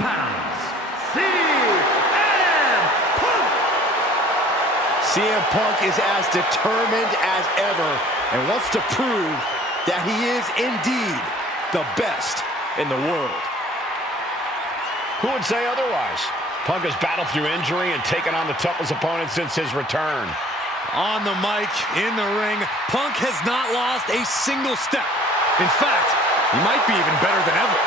pounds, CM Punk! CM Punk is as determined as ever and wants to prove that he is indeed the best in the world. Who would say otherwise? Punk has battled through injury and taken on the toughest opponent since his return. On the mic, in the ring, Punk has not lost a single step. In fact, he might be even better than ever.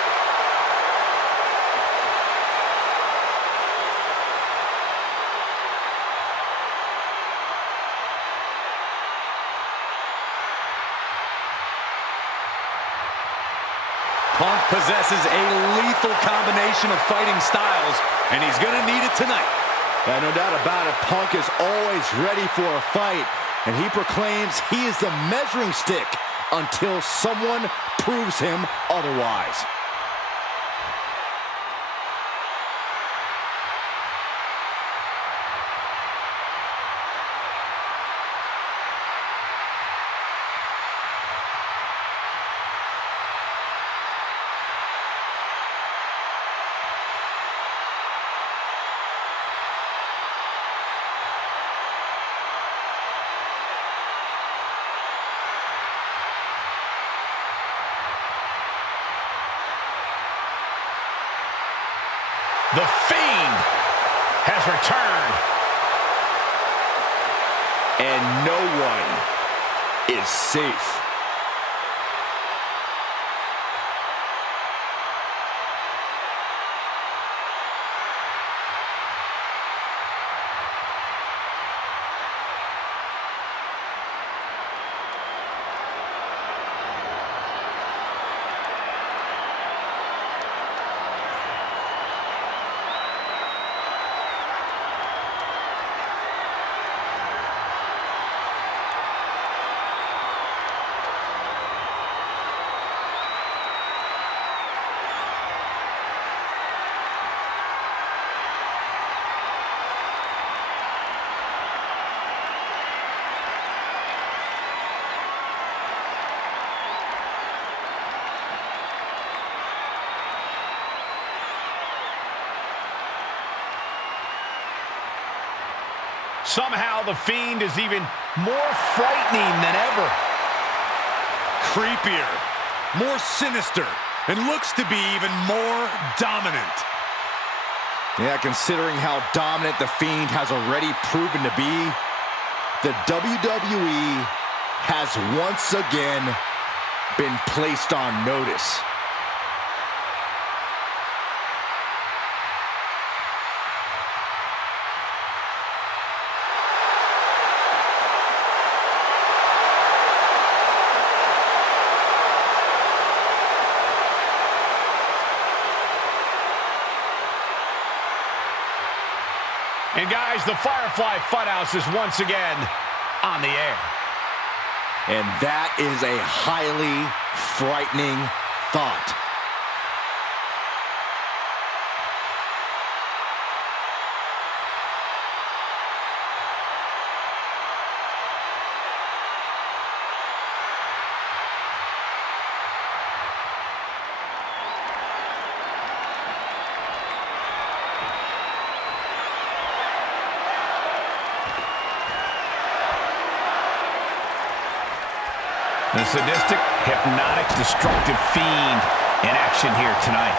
Punk possesses a lethal combination of fighting styles, and he's going to need it tonight. Yeah, no doubt about it, Punk is always ready for a fight, and he proclaims he is the measuring stick until someone proves him otherwise. The Fiend has returned. And no one is safe. Somehow the Fiend is even more frightening than ever. Creepier, more sinister, and looks to be even more dominant. Yeah, considering how dominant the Fiend has already proven to be, the WWE has once again been placed on notice. And guys, the Firefly Funhouse is once again on the air. And that is a highly frightening thought. The sadistic, hypnotic, destructive Fiend in action here tonight.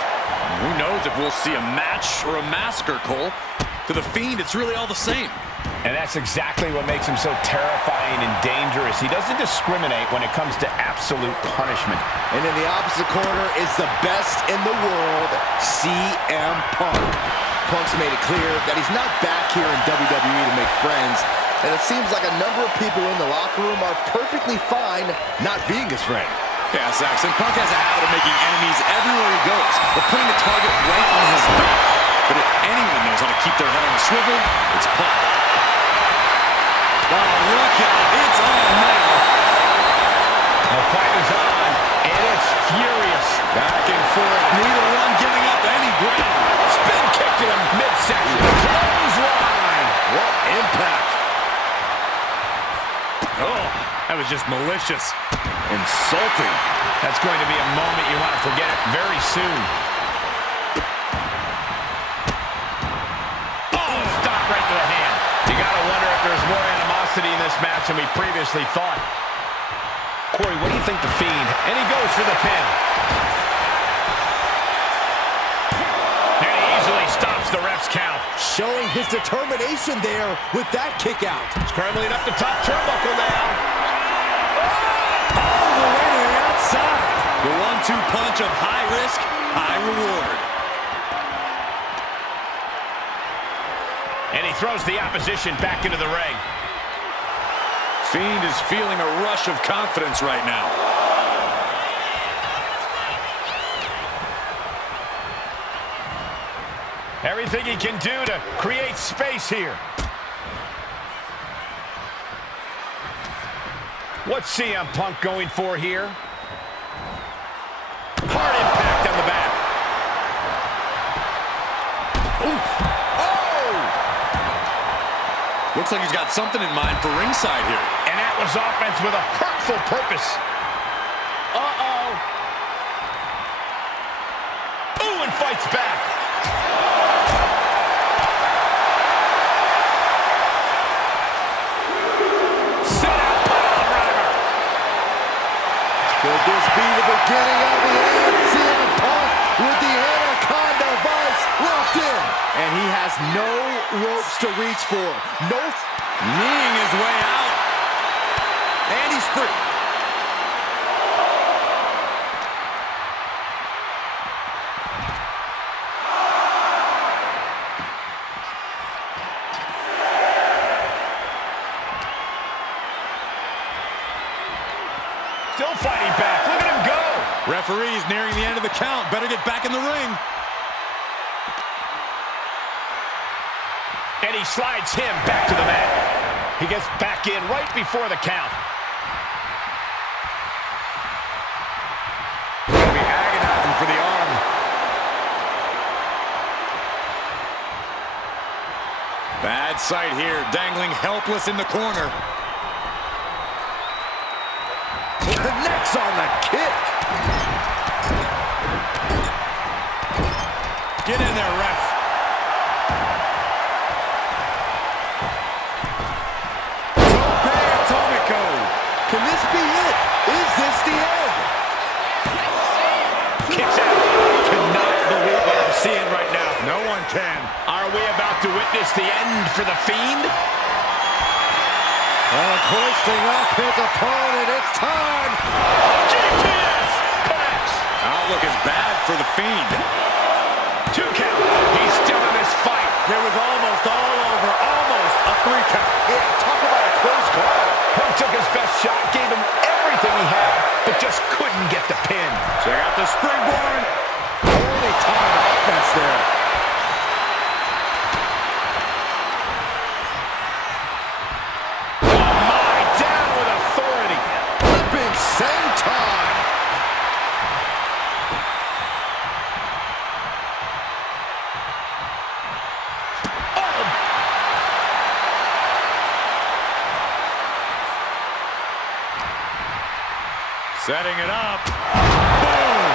Who knows if we'll see a match or a massacre, Cole? To the Fiend, it's really all the same. And that's exactly what makes him so terrifying and dangerous. He doesn't discriminate when it comes to absolute punishment. And in the opposite corner is the best in the world, CM Punk. Punk's made it clear that he's not back here in WWE to make friends, and it seems like a number of people in the locker room are perfectly fine not being his friend. Yeah, Saxon, Punk has a habit of making enemies everywhere he goes, of putting the target right on his back. But if anyone knows how to keep their head on a swivel, it's Punk. Oh, look out, it's on now. The fight is on, and it's furious. Back and forth, neither one giving up any ground. Spin kick to the midsection. Clothesline. What impact. Oh, that was just malicious. Insulting. That's going to be a moment you want to forget it very soon. this match than we previously thought. Corey, what do you think the Fiend? And he goes for the pin. And he easily stops the ref's count. Showing his determination there with that kick out. Scrambling up the top turnbuckle now. All the way to the outside. The 1-2 punch of high risk, high reward. And he throws the opposition back into the ring. Fiend is feeling a rush of confidence right now. Everything he can do to create space here. What's CM Punk going for here? Hard impact on the back. Oof. Oh! Looks like he's got something in mind for ringside here. And that was offense with a hurtful purpose. Uh-oh. Ooh, and fights back. Sit out pile driver. Could this be the beginning of the end? CM Punk with the Anaconda Vice locked in. And he has no ropes to reach for. No. Kneeing his way out. And he's free. Still fighting back. Look at him go. Referee's nearing the end of the count. Better get back in the ring. And he slides him back to the mat. He gets back in right before the count. Gonna be agonizing for the arm. Bad sight here, dangling helpless in the corner. Connects on the kick. Get in there, ref. Can this be it? Is this the end? Kicks out. Cannot believe what I'm seeing right now. No one can. Are we about to witness the end for the Fiend? Hoisting up his opponent. It's time. GTS connects. Outlook is bad for the Fiend. 2 count. He's still in this fight. It was almost all over. Almost a 3 count. Yeah, talk about a close call. Punk took his best shot, gave him everything he had, but just couldn't get the pin. Check out the springboard. Only time offense there. Oh my, down with authority. Flipping senton. Setting it up. Boom!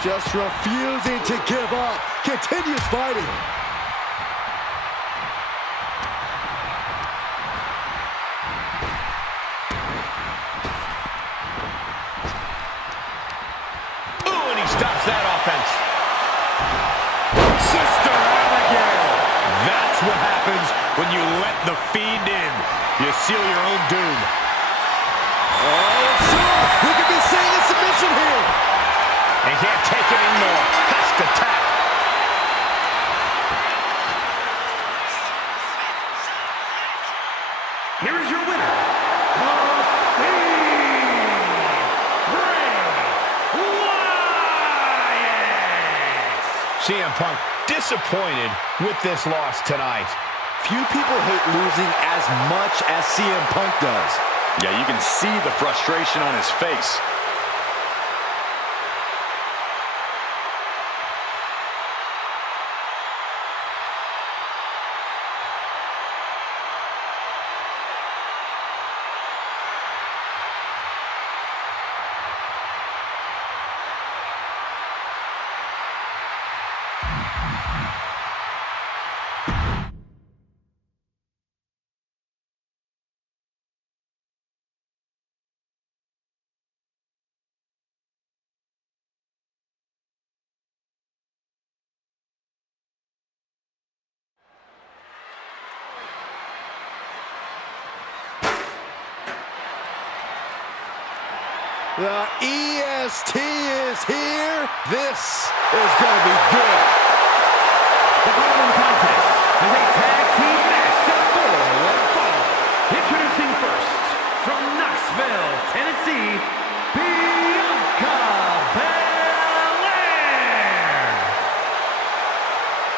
Just refusing to give up. Continues fighting. Ooh, and he stops that offense. Sister Abigail. That's what happens when you let the Fiend in. You seal your own doom. Oh, sure. We could be seeing a submission here. He can't take it anymore. Has to tap. Here is your winner, the Fiend, Bray Wyatt. CM Punk disappointed with this loss tonight. Few people hate losing as much as CM Punk does. Yeah, you can see the frustration on his face. The EST is here. This is going to be good. The following contest is a tag team match set for one fall. Introducing first, from Knoxville, Tennessee, Bianca Belair.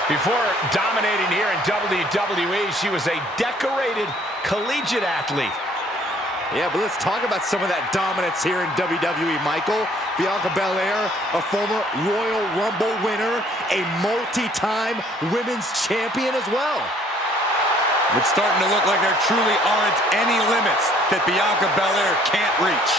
Before dominating here in WWE, she was a decorated collegiate athlete. Yeah, but let's talk about some of that dominance here in WWE, Michael. Bianca Belair, a former Royal Rumble winner, a multi-time women's champion as well. It's starting to look like there truly aren't any limits that Bianca Belair can't reach.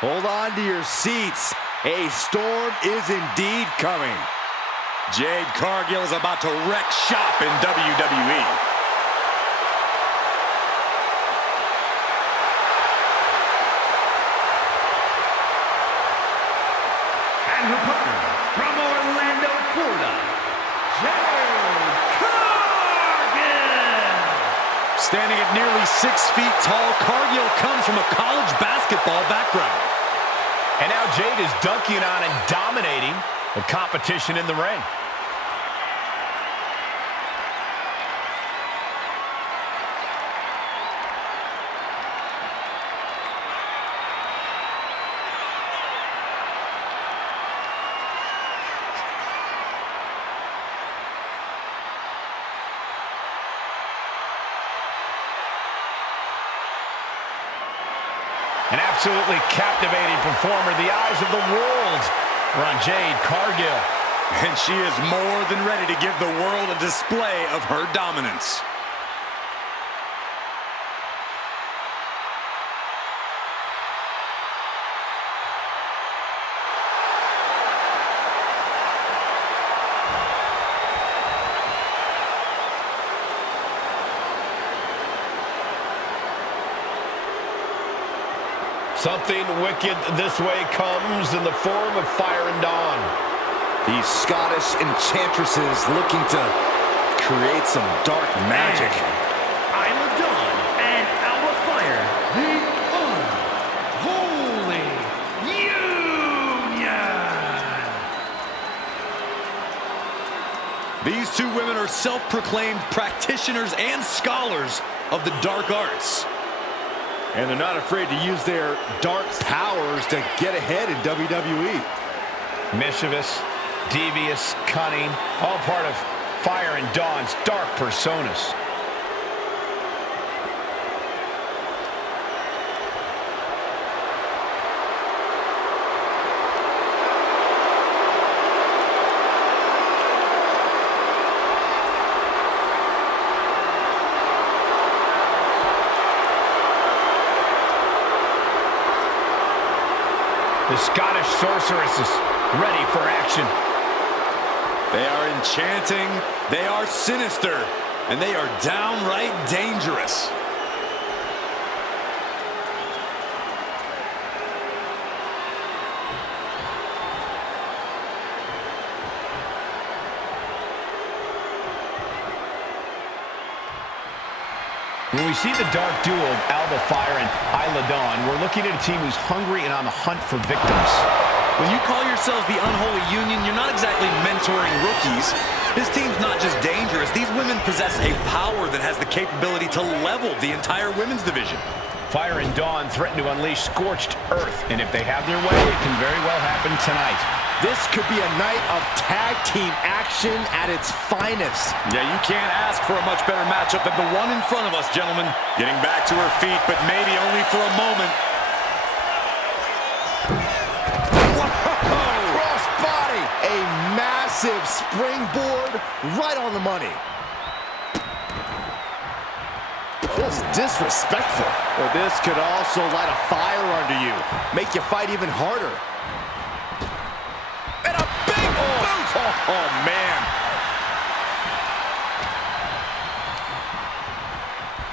Hold on to your seats. A storm is indeed coming. Jade Cargill is about to wreck shop in WWE. And her partner, from Orlando, Florida, Jade Cargill. Standing at nearly 6 feet tall, Cargill comes from a college basketball background. And now Jade is dunking on and dominating the competition in the ring. An absolutely captivating performer. The eyes of the world are on Jade Cargill. And she is more than ready to give the world a display of her dominance. Something wicked this way comes in the form of Fire and Dawn. These Scottish enchantresses looking to create some dark magic. Isla Dawn and Alba Fire, the Unholy Union. These two women are self-proclaimed practitioners and scholars of the dark arts. And they're not afraid to use their dark powers to get ahead in WWE. Mischievous, devious, cunning, all part of Fire and Dawn's dark personas. The Scottish sorceress is ready for action. They are enchanting, they are sinister, and they are downright dangerous. When we see the dark duo of Alba Fire and Isla Dawn, we're looking at a team who's hungry and on the hunt for victims. When you call yourselves the Unholy Union, you're not exactly mentoring rookies. This team's not just dangerous. These women possess a power that has the capability to level the entire women's division. Fire and Dawn threaten to unleash scorched earth, and if they have their way, it can very well happen tonight. This could be a night of tag team action at its finest. Yeah, you can't ask for a much better matchup than the one in front of us, gentlemen. Getting back to her feet, but maybe only for a moment. Cross body, a massive springboard right on the money. Feels disrespectful. Well, this could also light a fire under you. Make you fight even harder. And a big boot! Oh, man.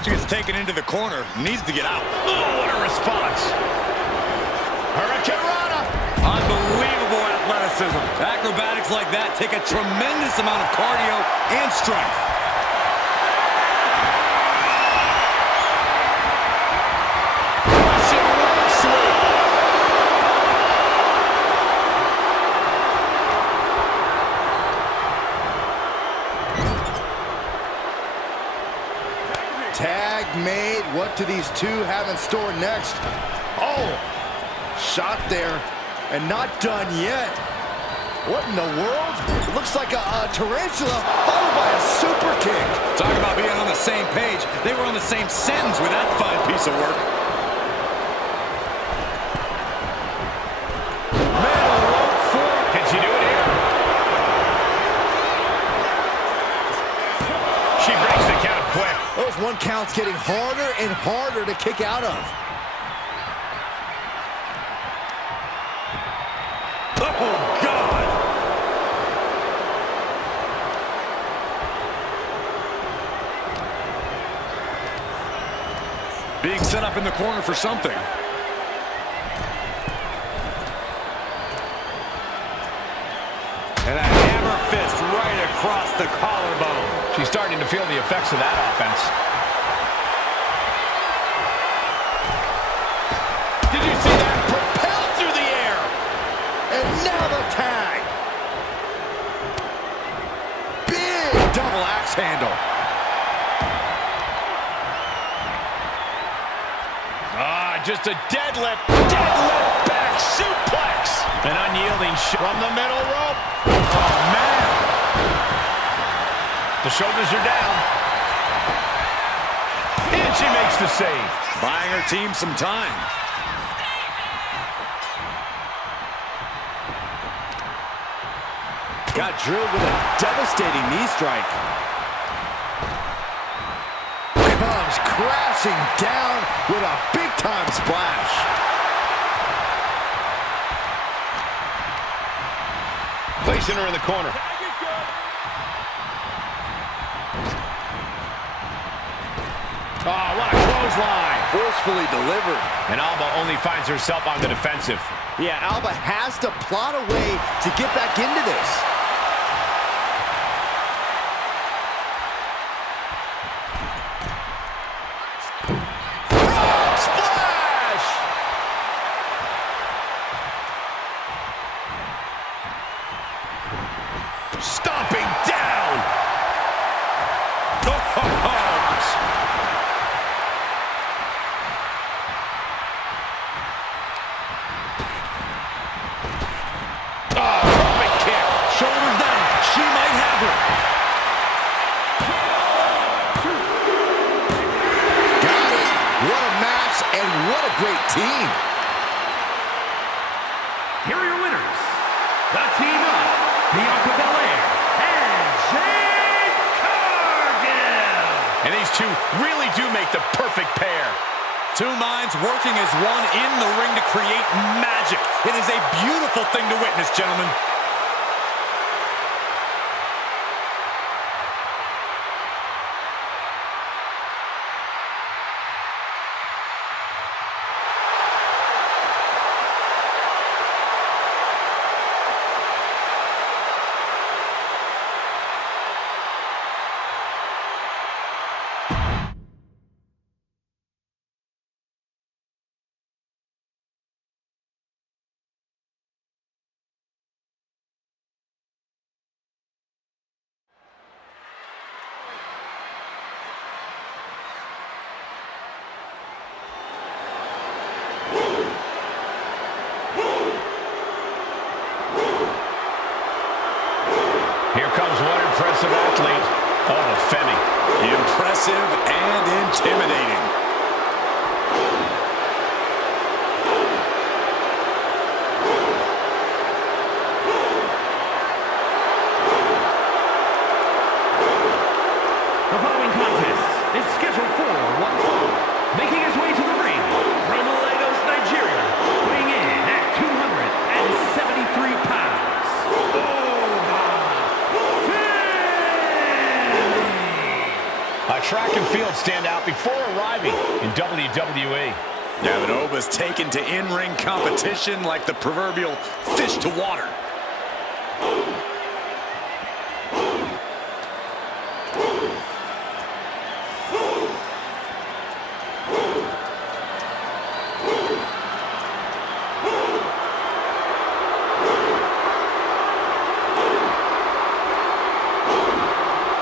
She gets taken into the corner. Needs to get out. Oh, what a response. Hurricane Rana. Unbelievable athleticism. Acrobatics like that take a tremendous amount of cardio and strength. Tag made. What do these two have in store next? Oh, shot there and not done yet. What in the world? It looks like a tarantula followed by a super kick. Talk about being on the same page. They were on the same sentence with that fine piece of work. Middle rope four. Can she do it here? She breaks the count quick. Those one counts getting harder and harder to kick out of. Oh, God. Being set up in the corner for something. And a hammer fist right across the collarbone. She's starting to feel the effects of that offense. Did you see that? Propelled through the air. And now the tag. Big double axe handle. Just a deadlift. Deadlift back suplex. An unyielding shot from the middle rope. Oh, man. The shoulders are down. And she makes the save. Buying her team some time. Got drilled with a devastating knee strike. Comes crashing down with a big-time splash. Placing her in the corner. Oh, what a clothesline. Forcefully delivered. And Alba only finds herself on the defensive. Yeah, Alba has to plot a way to get back into this. Stomping down. Perfect kick. Shoulders down. She might have her. Got it. What a match and what a great team. Here are your winners. The team of Bianca Belair and Jade Cargill. And these two really do make the perfect pair. Two minds working as one in the ring to create magic. It is a beautiful thing to witness, gentlemen. WWE. Davinova's taken to in-ring competition like the proverbial fish to water.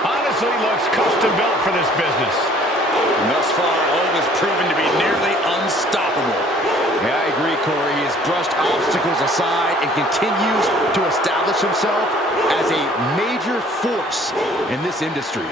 Honestly, looks custom built for this business. And thus far, Ova's proven to be nearly unstoppable. Yeah, I agree, Corey. He has brushed obstacles aside and continues to establish himself as a major force in this industry.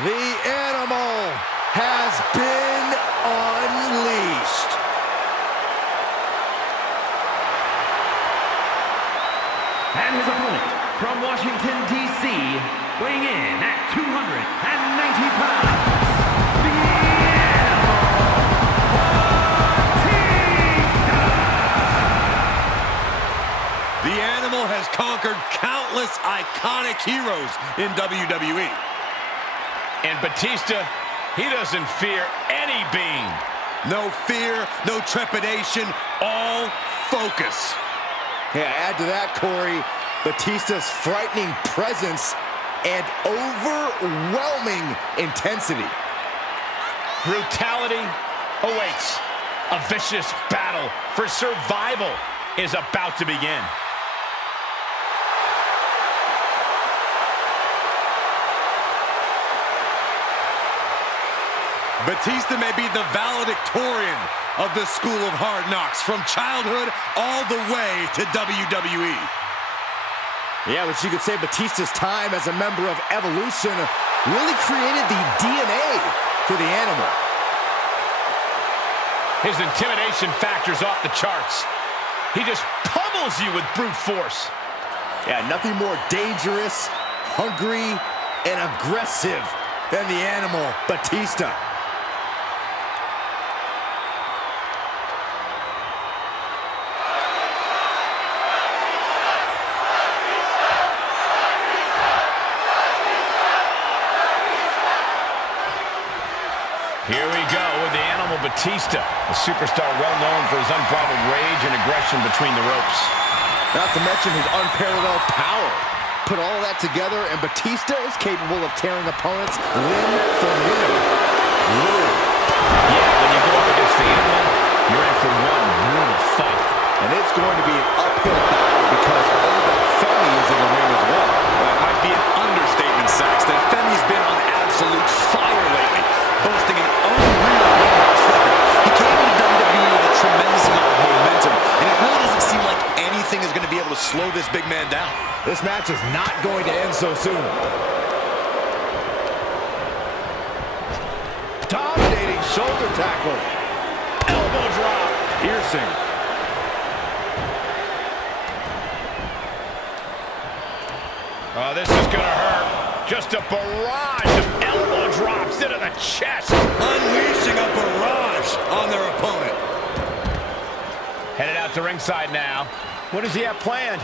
The animal has been unleashed. And his opponent from Washington, D.C., weighing in at 290 pounds, the Animal, Batista! The Animal has conquered countless iconic heroes in WWE. And Batista, he doesn't fear any being. No fear, no trepidation, all focus. Yeah, add to that, Corey, Batista's frightening presence and overwhelming intensity. Brutality awaits. A vicious battle for survival is about to begin. Batista may be the valedictorian of the School of Hard Knocks, from childhood all the way to WWE. Yeah, but you could say Batista's time as a member of Evolution really created the DNA for the Animal. His intimidation factor's off the charts. He just pummels you with brute force. Yeah, nothing more dangerous, hungry, and aggressive than the Animal, Batista. Here we go with the Animal Batista, a superstar well known for his unbridled rage and aggression between the ropes. Not to mention his unparalleled power. Put all of that together, and Batista is capable of tearing opponents limb from limb. Literally. Yeah, when you go up against the Animal, you're in for one brutal fight. And it's going to be an uphill battle because Oba Femi is in the ring as well. That might be an understatement, Saxton. Femi's been on absolute fire lately, boasting an unreal win-loss record. He came into WWE with a tremendous amount of momentum, and it really doesn't seem like anything is going to be able to slow this big man down. This match is not going to end so soon. Dominating shoulder tackle. Elbow drop. Piercing. Oh, this is gonna hurt. Just a barrage of elbow drops into the chest. Unleashing a barrage on their opponent. Headed out to ringside now. What does he have planned?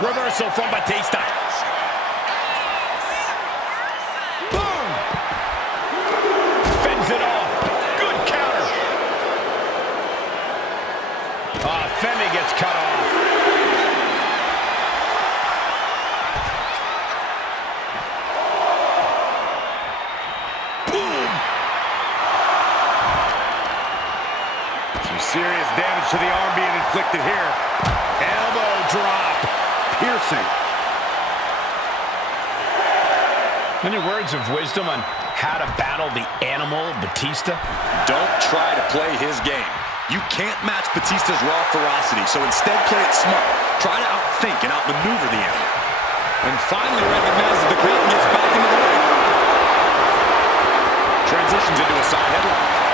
Reversal from Batista. Boom! Fends it off. Good counter. Femi gets cut off. Boom! Some serious damage to the arm being inflicted here. Elbow drop. Piercing. Any words of wisdom on how to battle the Animal Batista? Don't try to play his game. You can't match Batista's raw ferocity, so instead play it smart. Try to outthink and outmaneuver the Animal. And finally recognizes the count and gets back into the ring. Transitions into a side headlock.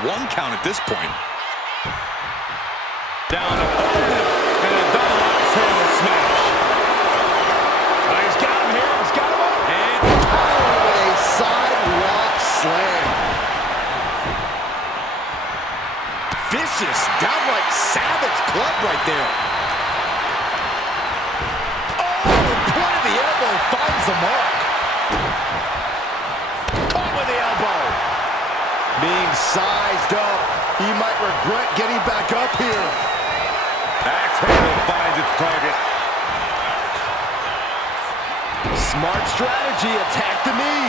1 count at this point. Down to and a double axe handle smash. Oh, he's got him here. He's got him up. And with a sidewalk slam. Vicious, downright savage club right there. Oh, the point of the elbow finds the mark. Caught with the elbow. Being sized up, he might regret getting back up here. axe handle finds its target. Smart strategy, attack the knee.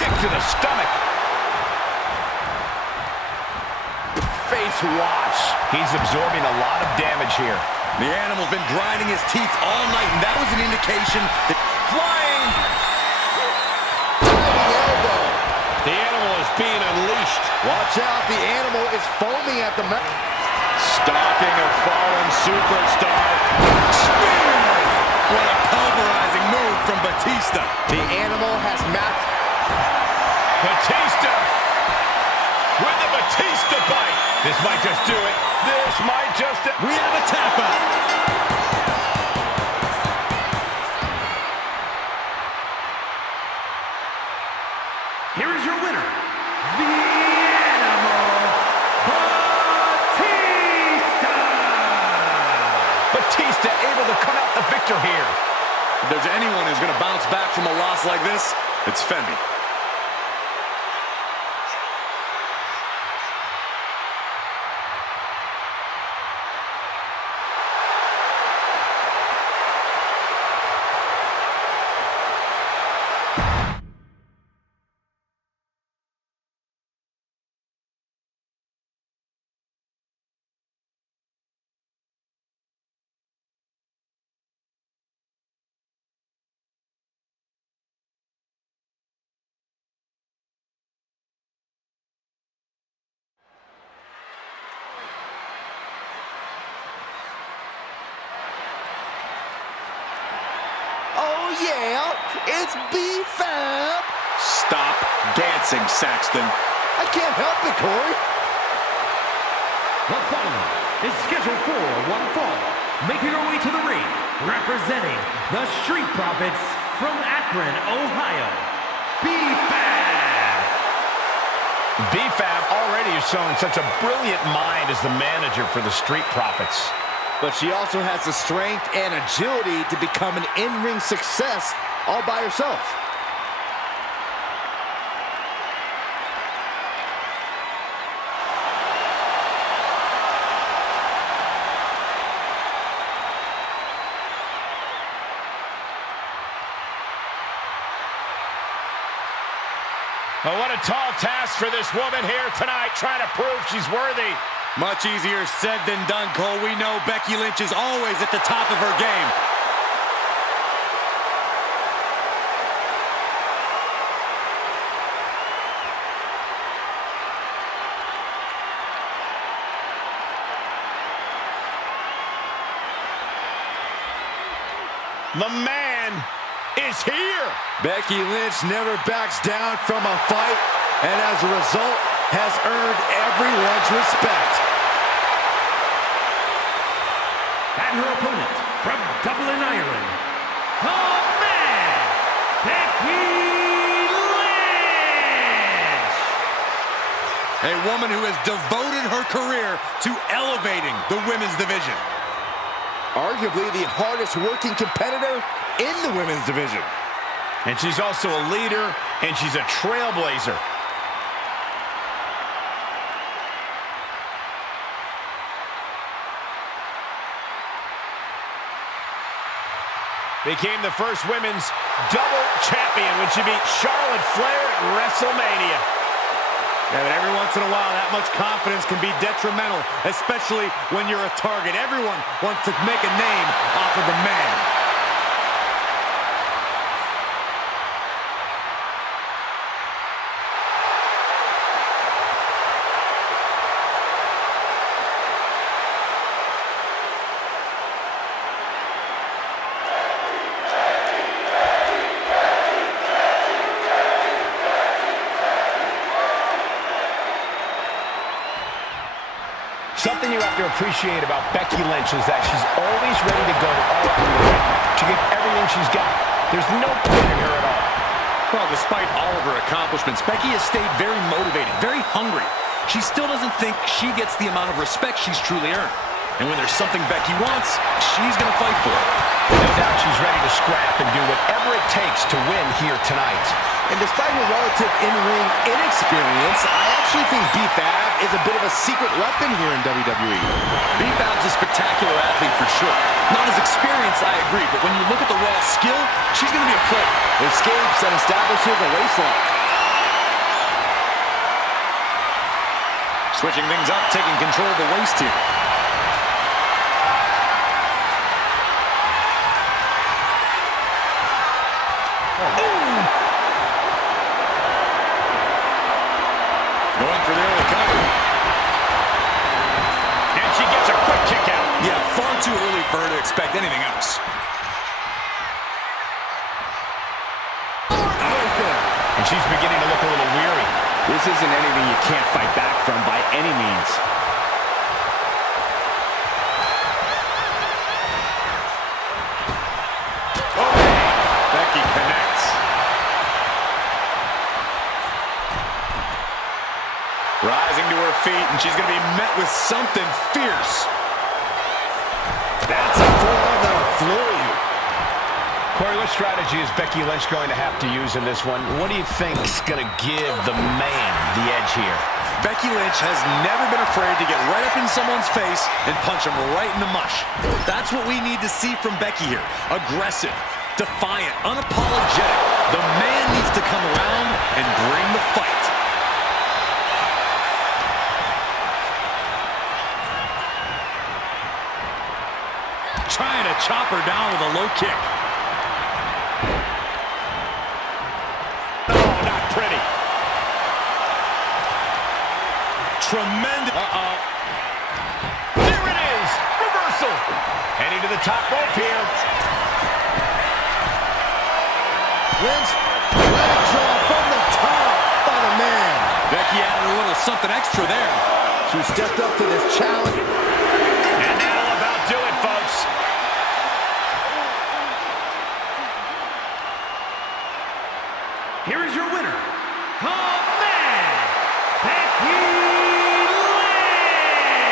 Kick to the stomach. Face wash. He's absorbing a lot of damage here. The animal's been grinding his teeth all night, and that was an indication that... Flying. Diving elbow. The animal is being unleashed. Watch out, the animal is foaming at the mouth. Stalking a fallen superstar. Spear! What a pulverizing move from Batista. The animal has mapped. Batista with the Batista bite. This might just do it. This might just... We have a tap out. Here is your winner, the Animal, Batista! Batista able to come out the victor here. If there's anyone who's going to bounce back from a loss like this, it's Femi. Oh yeah, it's B-Fab. Stop dancing, Saxton. I can't help it, Corey. The following is scheduled for one fall. Making her way to the ring, representing the Street Profits from Akron, Ohio, B-Fab. B-Fab already has shown such a brilliant mind as the manager for the Street Profits. But she also has the strength and agility to become an in-ring success all by herself. Oh, what a tall task for this woman here tonight, trying to prove she's worthy. Much easier said than done, Cole. We know Becky Lynch is always at the top of her game. The man is here. Becky Lynch never backs down from a fight, and as a result, has earned everyone's respect. And her opponent from Dublin, Ireland, the man, Becky Lynch! A woman who has devoted her career to elevating the women's division. Arguably the hardest working competitor in the women's division. And she's also a leader, and she's a trailblazer. Became the first women's double champion when she beat Charlotte Flair at WrestleMania. Yeah, but every once in a while, that much confidence can be detrimental, especially when you're a target. Everyone wants to make a name off of the man. Something you have to appreciate about Becky Lynch is that she's always ready to go all out in the ring to give everything she's got. There's no quitting her at all. Well, despite all of her accomplishments, Becky has stayed very motivated, very hungry. She still doesn't think she gets the amount of respect she's truly earned. And when there's something Becky wants, she's going to fight for it. No doubt she's ready to scrap and do whatever it takes to win here tonight. And despite her relative in-ring inexperience, I actually think B-Fab is a bit of a secret weapon here in WWE. B-Fab's a spectacular athlete for sure. Not as experienced, I agree, but when you look at the raw skill, she's going to be a player. Escapes and establishes a waistlock. Switching things up, taking control of the waist here. Going for the early cover. And she gets a quick kick out. Yeah, far too early for her to expect anything else. And she's beginning to look a little weary. This isn't anything you can't fight back from by any means. Becky connects. Rising to her feet, and she's going to be met with something fierce. That's a forearm that'll floor you. Corey, what strategy is Becky Lynch going to have to use in this one? What do you think's going to give the man the edge here? Becky Lynch has never been afraid to get right up in someone's face and punch him right in the mush. That's what we need to see from Becky here. Aggressive, defiant, unapologetic. The man needs to come around and bring the fight. Trying to chop her down with a low kick. Oh, not pretty. Tremendous. There it is! Reversal! Heading to the top rope here. Lynch, leg draw from the top by the man. Becky added a little something extra there. She stepped up to this challenge. And that'll about do it, folks. Here is your winner, the man, Becky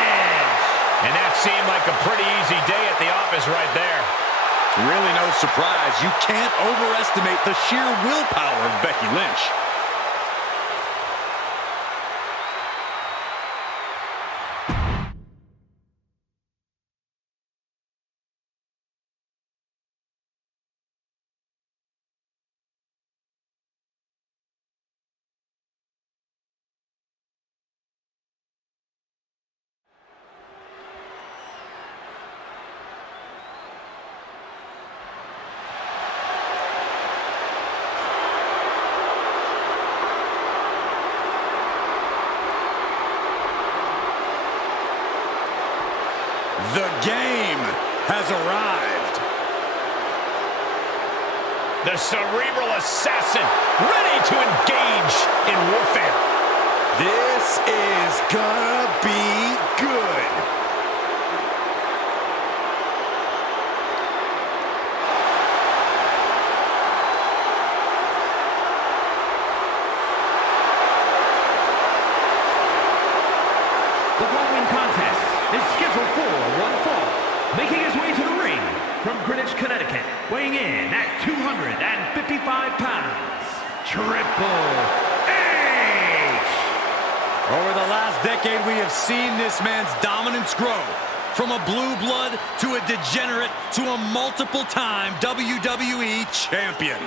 Lynch. And that seemed like a pretty easy day at the office right there. Really no surprise. You can't overestimate the sheer willpower of Becky Lynch. The game has arrived. The cerebral assassin, ready to engage in warfare. This is gonna be good. The following contest is scheduled for one fall. Making his way to the ring from Greenwich, Connecticut, weighing in at 255 pounds, Triple H. Over the last decade, we have seen this man's dominance grow. From a blue blood to a degenerate to a multiple-time WWE champion.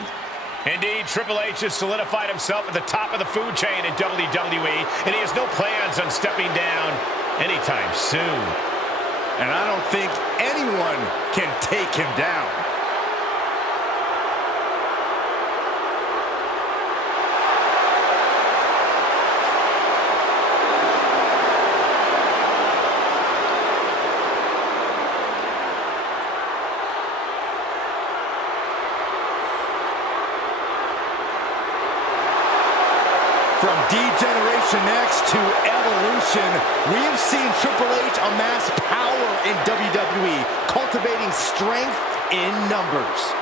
Indeed, Triple H has solidified himself at the top of the food chain in WWE, and he has no plans on stepping down anytime soon. And I don't think anyone can take him down. From D-Generation X to Evolution. evolution. We have seen Triple H amass power in WWE, cultivating strength in numbers.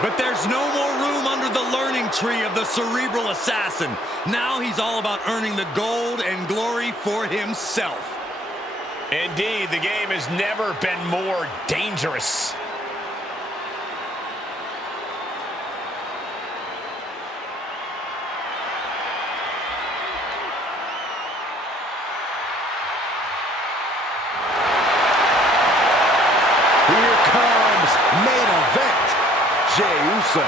But there's no more room under the learning tree of the cerebral assassin. Now he's all about earning the gold and glory for himself. Indeed, the game has never been more dangerous. Here comes main event, Jey Uso.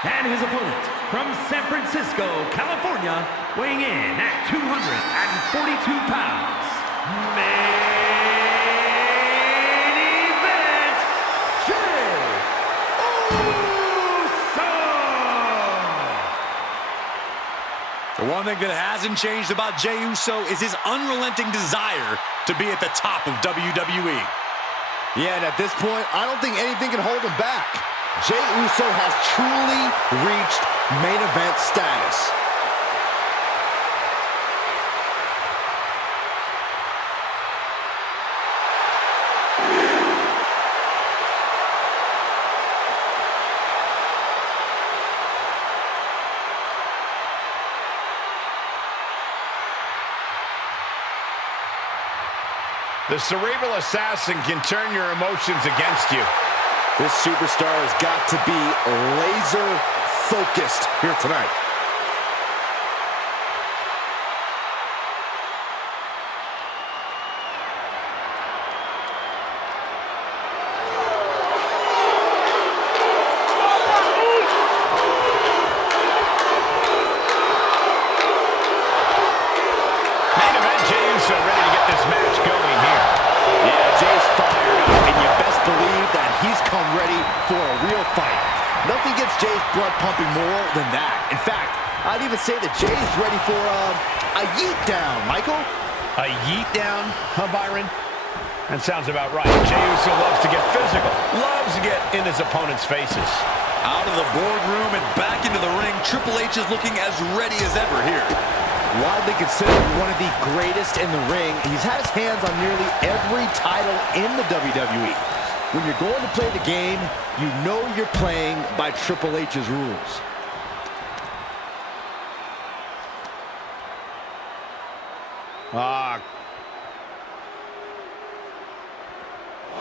And his opponent from San Francisco, California, weighing in at 242 pounds, main event, Jey Uso! The one thing that hasn't changed about Jey Uso is his unrelenting desire to be at the top of WWE. Yeah, and at this point, I don't think anything can hold him back. Jey Uso has truly reached main event status. The cerebral assassin can turn your emotions against you. This superstar has got to be laser focused here tonight. Main event, Jey Uso ready to get this match going here. Yeah, Jey's fired up, and you best believe that he's come ready for a real fight. Nothing gets Jey's blood pumping more than that. In fact, I'd even say that Jey's ready for a yeet down, Michael. A yeet down, huh, Byron? That sounds about right. Jey Uso loves to get physical, loves to get in his opponent's faces. Out of the boardroom and back into the ring, Triple H is looking as ready as ever here. Widely considered one of the greatest in the ring, he's had his hands on nearly every title in the WWE. When you're going to play the game, you know you're playing by Triple H's rules.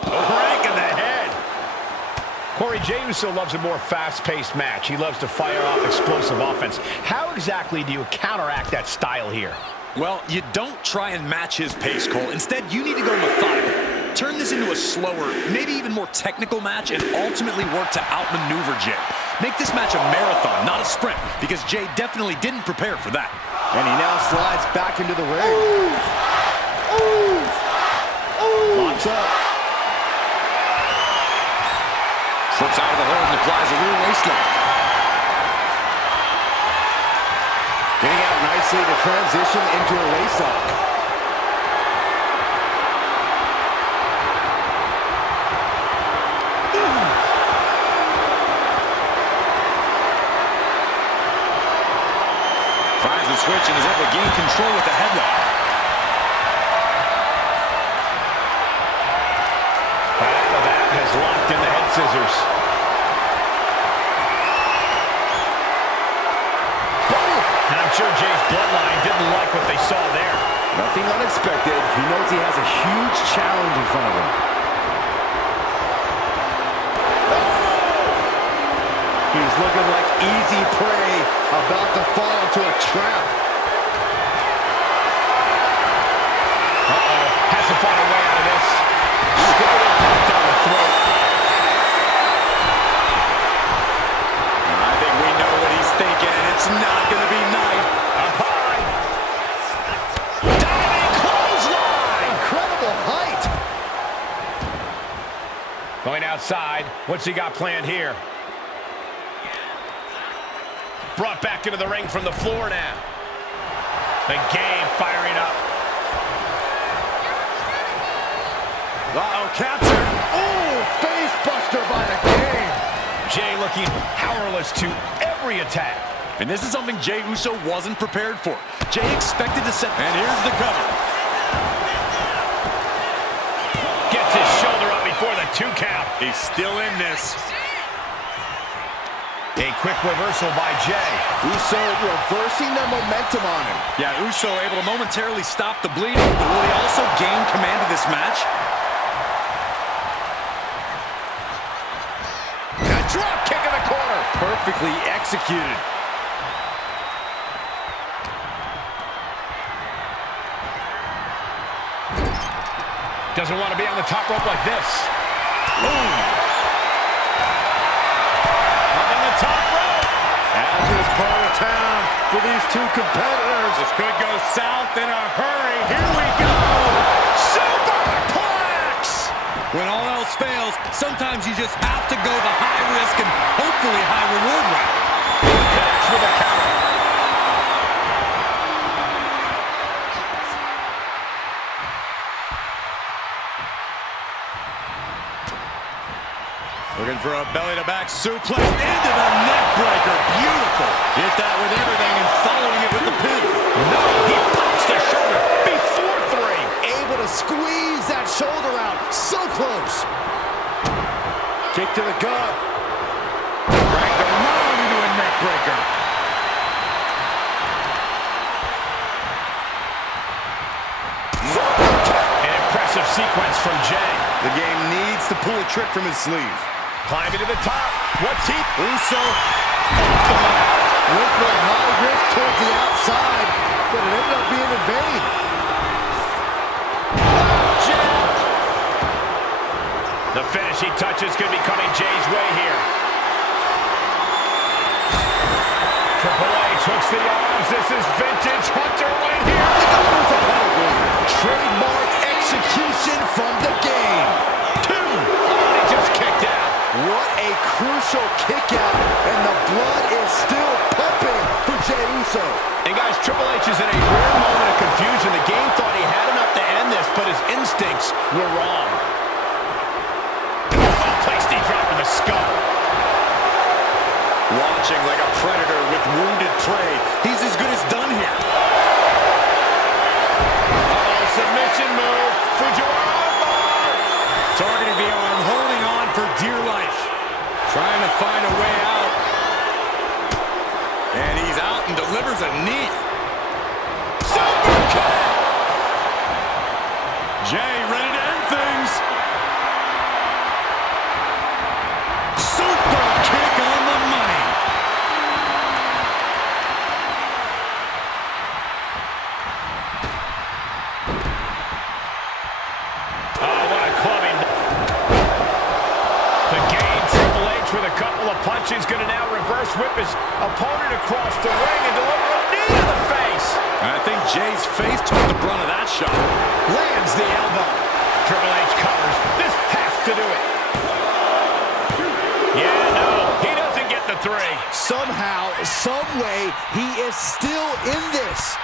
Crank in the head. Corey, Jey Uso loves a more fast-paced match. He loves to fire off explosive offense. How exactly do you counteract that style here? Well, you don't try and match his pace, Cole. Instead, you need to go methodical. Turn this into a slower, maybe even more technical match and ultimately work to outmaneuver Jey. Make this match a marathon, not a sprint, because Jey definitely didn't prepare for that. And he now slides back into the ring. Locks up. Slips out of the hold and applies a rear waistlock. Getting out nicely to transition into a waistlock. Finds the switch and is able to gain control with the headlock. After that, has locked in the head scissors. And I'm sure Jey's bloodline didn't like what they saw there. Nothing unexpected. He knows he has a huge challenge in front of him. He's looking like easy prey, about to fall into a trap. Has to find a way out of this. Straight up down the throat. I think we know what he's thinking, and it's not going to be nice. Up high. Diving clothesline. Incredible height. Going outside. What's he got planned here? Brought back into the ring from the floor now. The game firing up. Uh-oh, captured. Oh, face buster by looking powerless to every attack. And this is something Jey Uso wasn't prepared for. Jey expected to set... And here's the cover. Gets his shoulder up before the 2 count. He's still in this. A quick reversal by Jey. Uso reversing the momentum on him. Yeah, Uso able to momentarily stop the bleeding, but will he also gain command of this match? A drop kick in the corner. Perfectly executed. Doesn't want to be on the top rope like this. Boom. Top rope. As is part of town for these two competitors. This could go south in a hurry. Here we go. Superplex! When all else fails, sometimes you just have to go the high risk and hopefully high reward route. Connects with a counter. Looking for a belly-to-back suplex into the neck breaker. Beautiful. Hit that with everything and following it with the pin. No, he pops the shoulder before 3. Able to squeeze that shoulder out. So close. Kick to the gut. Dragged around into a neck breaker. An impressive sequence from Jey. The game needs to pull a trick from his sleeve. Climbing to the top. What's he? Uso went for a high risk towards the outside, but it ended up being in vain. The finishing touches could be coming Jey's way here. Triple H hooks the arms. This is vintage Hunter right here. Trademark execution from the game. 2. Oh, he just kicked out. What a crucial kick out, and the blood is still pumping for Jey Uso. And guys, Triple H is in a rare moment of confusion. The game thought he had enough to end this, but his instincts were wrong. Placed knee drop in the skull. Watching like a predator with wounded prey. He's as good as done here. Submission move. Fujiwara. Targeting the arm, holding on for dear life. Trying to find a way out. And he's out and delivers a knee. Super kick! Jey ready to end things. Super kick on the money. Oh, what a clubbing. The game, Triple H with a couple of punches, going to now reverse whip his opponent across the ring and deliver a knee to the face. I think Jey's face took the brunt of that shot. Lands the elbow. Triple H covers. This has to do it. Yeah, no, he doesn't get the 3. Somehow, some way, he is still in this.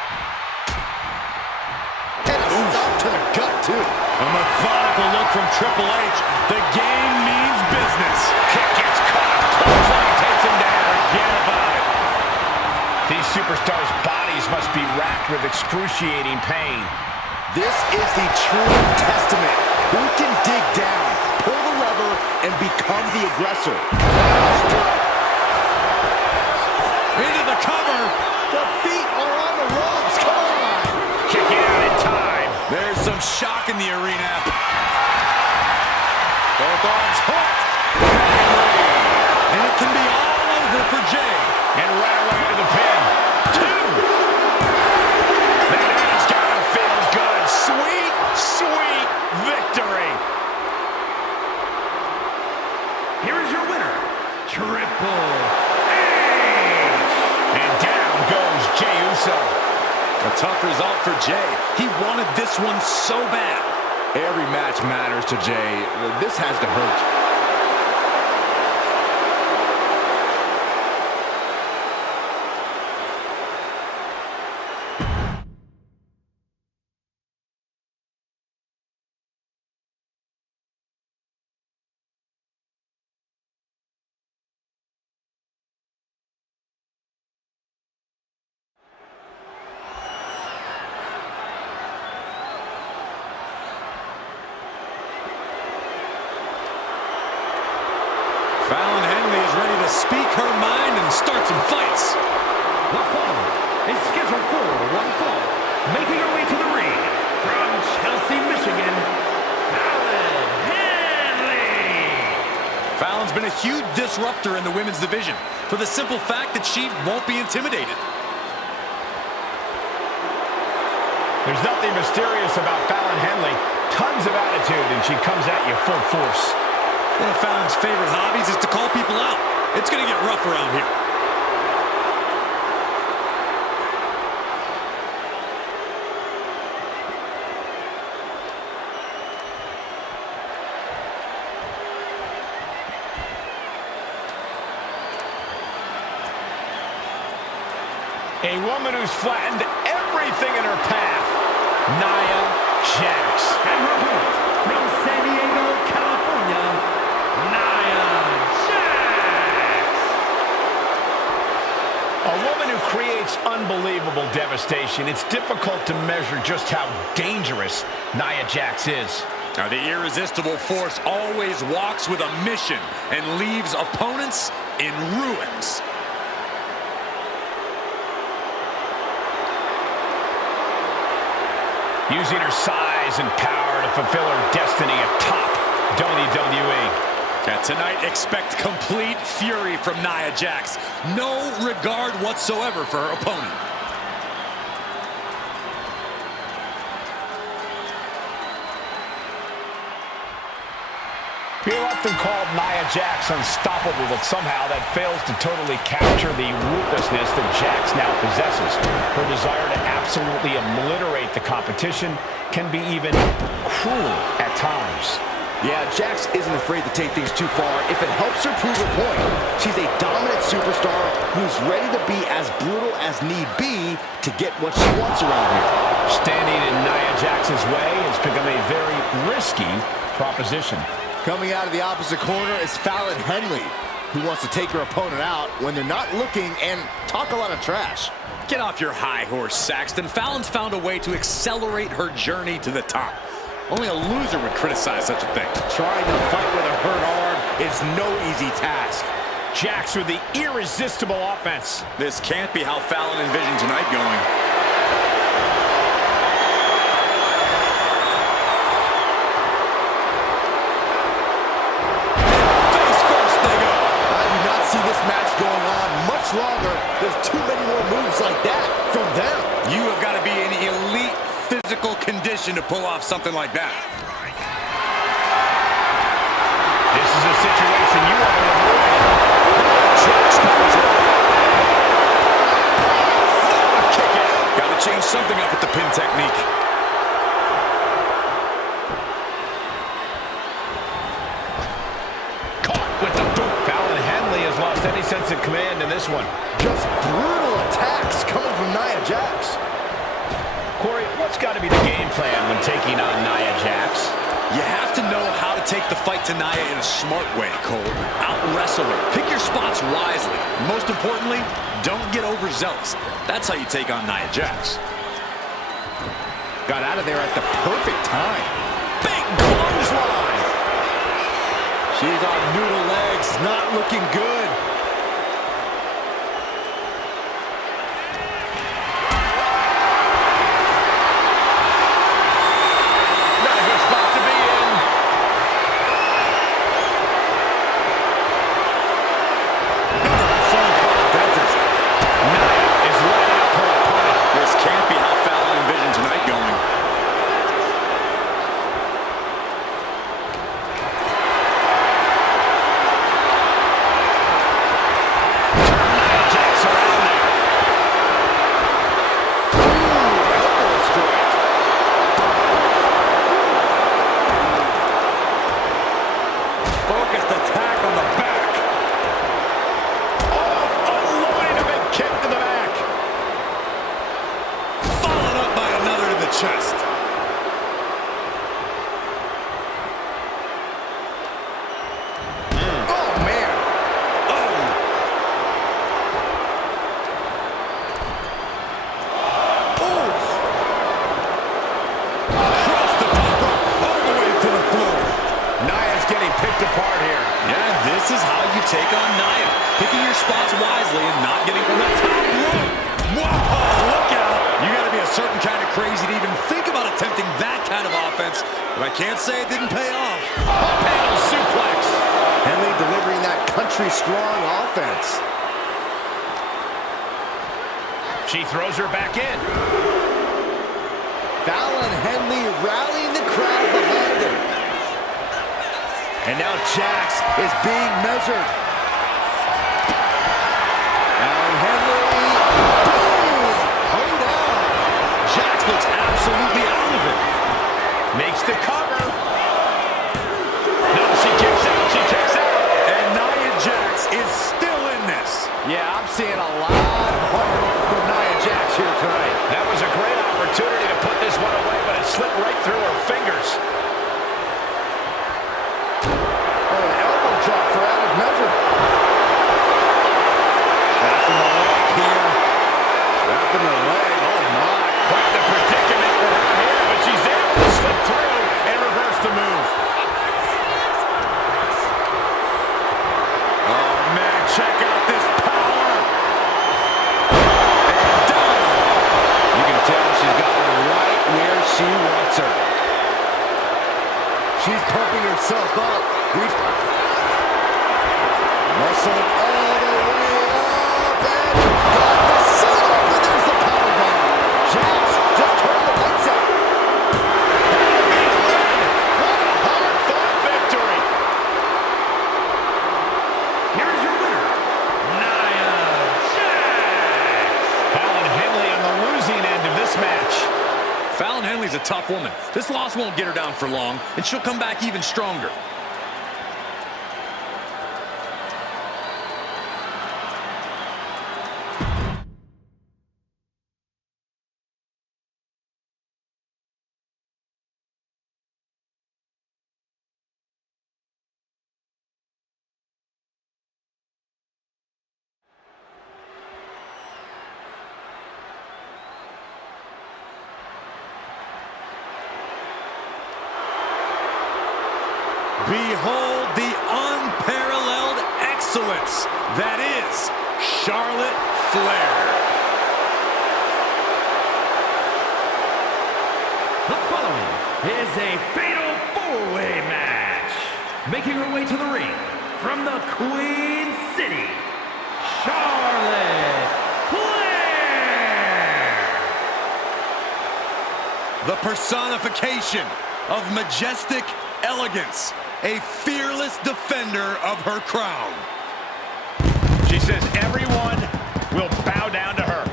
And a stop to the gut, too. A methodical look from Triple H. The game means business. Kick gets caught. Clothesline takes him down. Forget about it. These superstars' bodies must be racked with excruciating pain. This is the true testament. Who can dig down, pull the lever, and become the aggressor? Into the cover. The feet are on the ropes. Come on. Kicking out in time. There's some shock in the arena. Both arms hooked. And it can be all over for Jey. And right away to the pin. 2. That has got to feel good. Sweet, sweet victory. Here is your winner, Triple H. And down goes Jey Uso. A tough result for Jey. He wanted this one so bad. Every match matters to Jey. This has to hurt. Fallon Henley is ready to speak her mind and start some fights. The fall is scheduled for one fall. Making her way to the ring from Chelsea, Michigan, Fallon Henley. Fallon's been a huge disruptor in the women's division for the simple fact that she won't be intimidated. There's nothing mysterious about Fallon Henley. Tons of attitude, and she comes at you full force. One of Fallon's favorite hobbies is to call people out. It's going to get rough around here. A woman who's flattened everything in her path, Nia Jax. And her opponent from San Diego, California, Nia Jax. A woman who creates unbelievable devastation. It's difficult to measure just how dangerous Nia Jax is. Now, the irresistible force always walks with a mission and leaves opponents in ruins. Using her size and power to fulfill her destiny atop WWE. And tonight, expect complete fury from Nia Jax. No regard whatsoever for her opponent. You're often called Nia Jax unstoppable, but somehow that fails to totally capture the ruthlessness that Jax now possesses. Her desire to absolutely obliterate the competition can be even cruel at times. Yeah, Jax isn't afraid to take things too far if it helps her prove her point. She's a dominant superstar who's ready to be as brutal as need be to get what she wants around here. Standing in Nia Jax's way has become a very risky proposition. Coming out of the opposite corner is Fallon Henley, who wants to take her opponent out when they're not looking and talk a lot of trash. Get off your high horse, Saxton. Fallon's found a way to accelerate her journey to the top. Only a loser would criticize such a thing. Trying to fight with a hurt arm is no easy task. Jax with the irresistible offense. This can't be how Fallon envisioned tonight going. Going on much longer. There's too many more moves like that from them. You have got to be in elite physical condition to pull off something like that. This is a situation you want to avoid. Kick it. Got to change something up with the pin technique. Caught with the boot. Fallon Henley has lost any sense of command in this one. Just brutal attacks coming from Nia Jax. Corey, what's got to be the game plan when taking on Nia Jax? You have to know how to take the fight to Nia in a smart way, Cole. Out-wrestle her. Pick your spots wisely. Most importantly, don't get overzealous. That's how you take on Nia Jax. Got out of there at the perfect time. Big clothesline! She's on noodle legs, not looking good. Not a good spot to be in. Nia is lighting up her opponent. This can't be how Fallon envisioned tonight going. picked apart here. Yeah, this is how you take on Nia. Picking your spots wisely and not getting on the top rope. Whoa, look out. You got to be a certain kind of crazy to even think about attempting that kind of offense. But I can't say it didn't pay off. Panel suplex. Henley delivering that country-strong offense. She throws her back in. Fallon Henley rallying the crowd behind him. And now Jax is being measured. Fallon Henley, boom! Hold down. Jax looks absolutely out of it. Makes the cover. No, she kicks out. She kicks out. And Nia Jax is still in this. Yeah, I'm seeing a lot of heart from Nia Jax here tonight. That was a great opportunity to put this one away, but it slipped right through her fingers. Oh, an elbow drop for added measure. Wrapping the leg here. Wrapping the leg. Oh, my. Quite the predicament for her here, but she's able to slip through and reverse the move. Oh, man, check out this power. And done. You can tell she's got her right where she wants her. She's pumping herself up. Muscling all the way up and got the set up, and there's the powerbomb. Jax just turned the lights out. What a hard-fought victory. Here's your winner, Nia Jax. Fallon Henley on the losing end of this match. Fallon Henley's a tough woman. This loss won't get her down for long, and she'll come back even stronger. Behold the unparalleled excellence that is Charlotte Flair. The following is a fatal four-way match. Making her way to the ring from the Queen City, Charlotte Flair. The personification of majestic elegance. A fearless defender of her crown. She says everyone will bow down to her.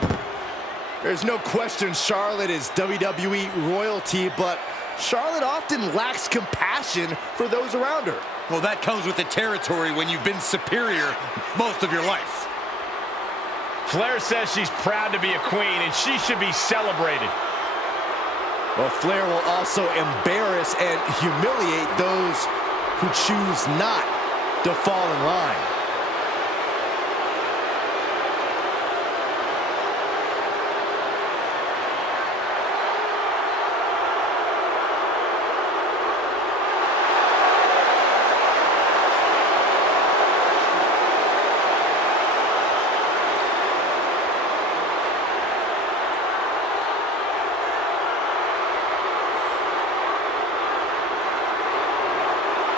There's no question Charlotte is WWE royalty, but Charlotte often lacks compassion for those around her. Well, that comes with the territory when you've been superior most of your life. Flair says she's proud to be a queen, and she should be celebrated. Well, Flair will also embarrass and humiliate those who choose not to fall in line.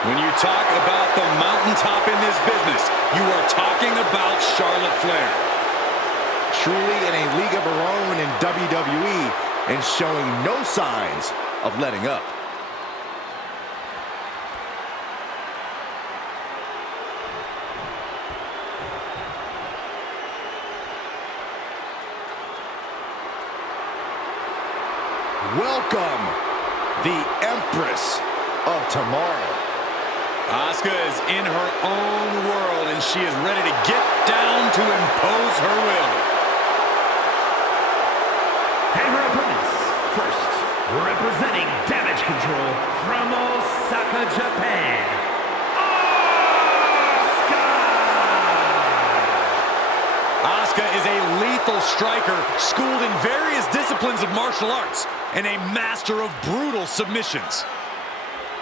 When you talk about the mountaintop in this business, you are talking about Charlotte Flair. Truly in a league of her own in WWE and showing no signs of letting up. Welcome, the Empress of Tomorrow. Asuka is in her own world, and she is ready to get down to impose her will. And her opponents, first, representing Damage Control from Osaka, Japan, Asuka is a lethal striker, schooled in various disciplines of martial arts, and a master of brutal submissions.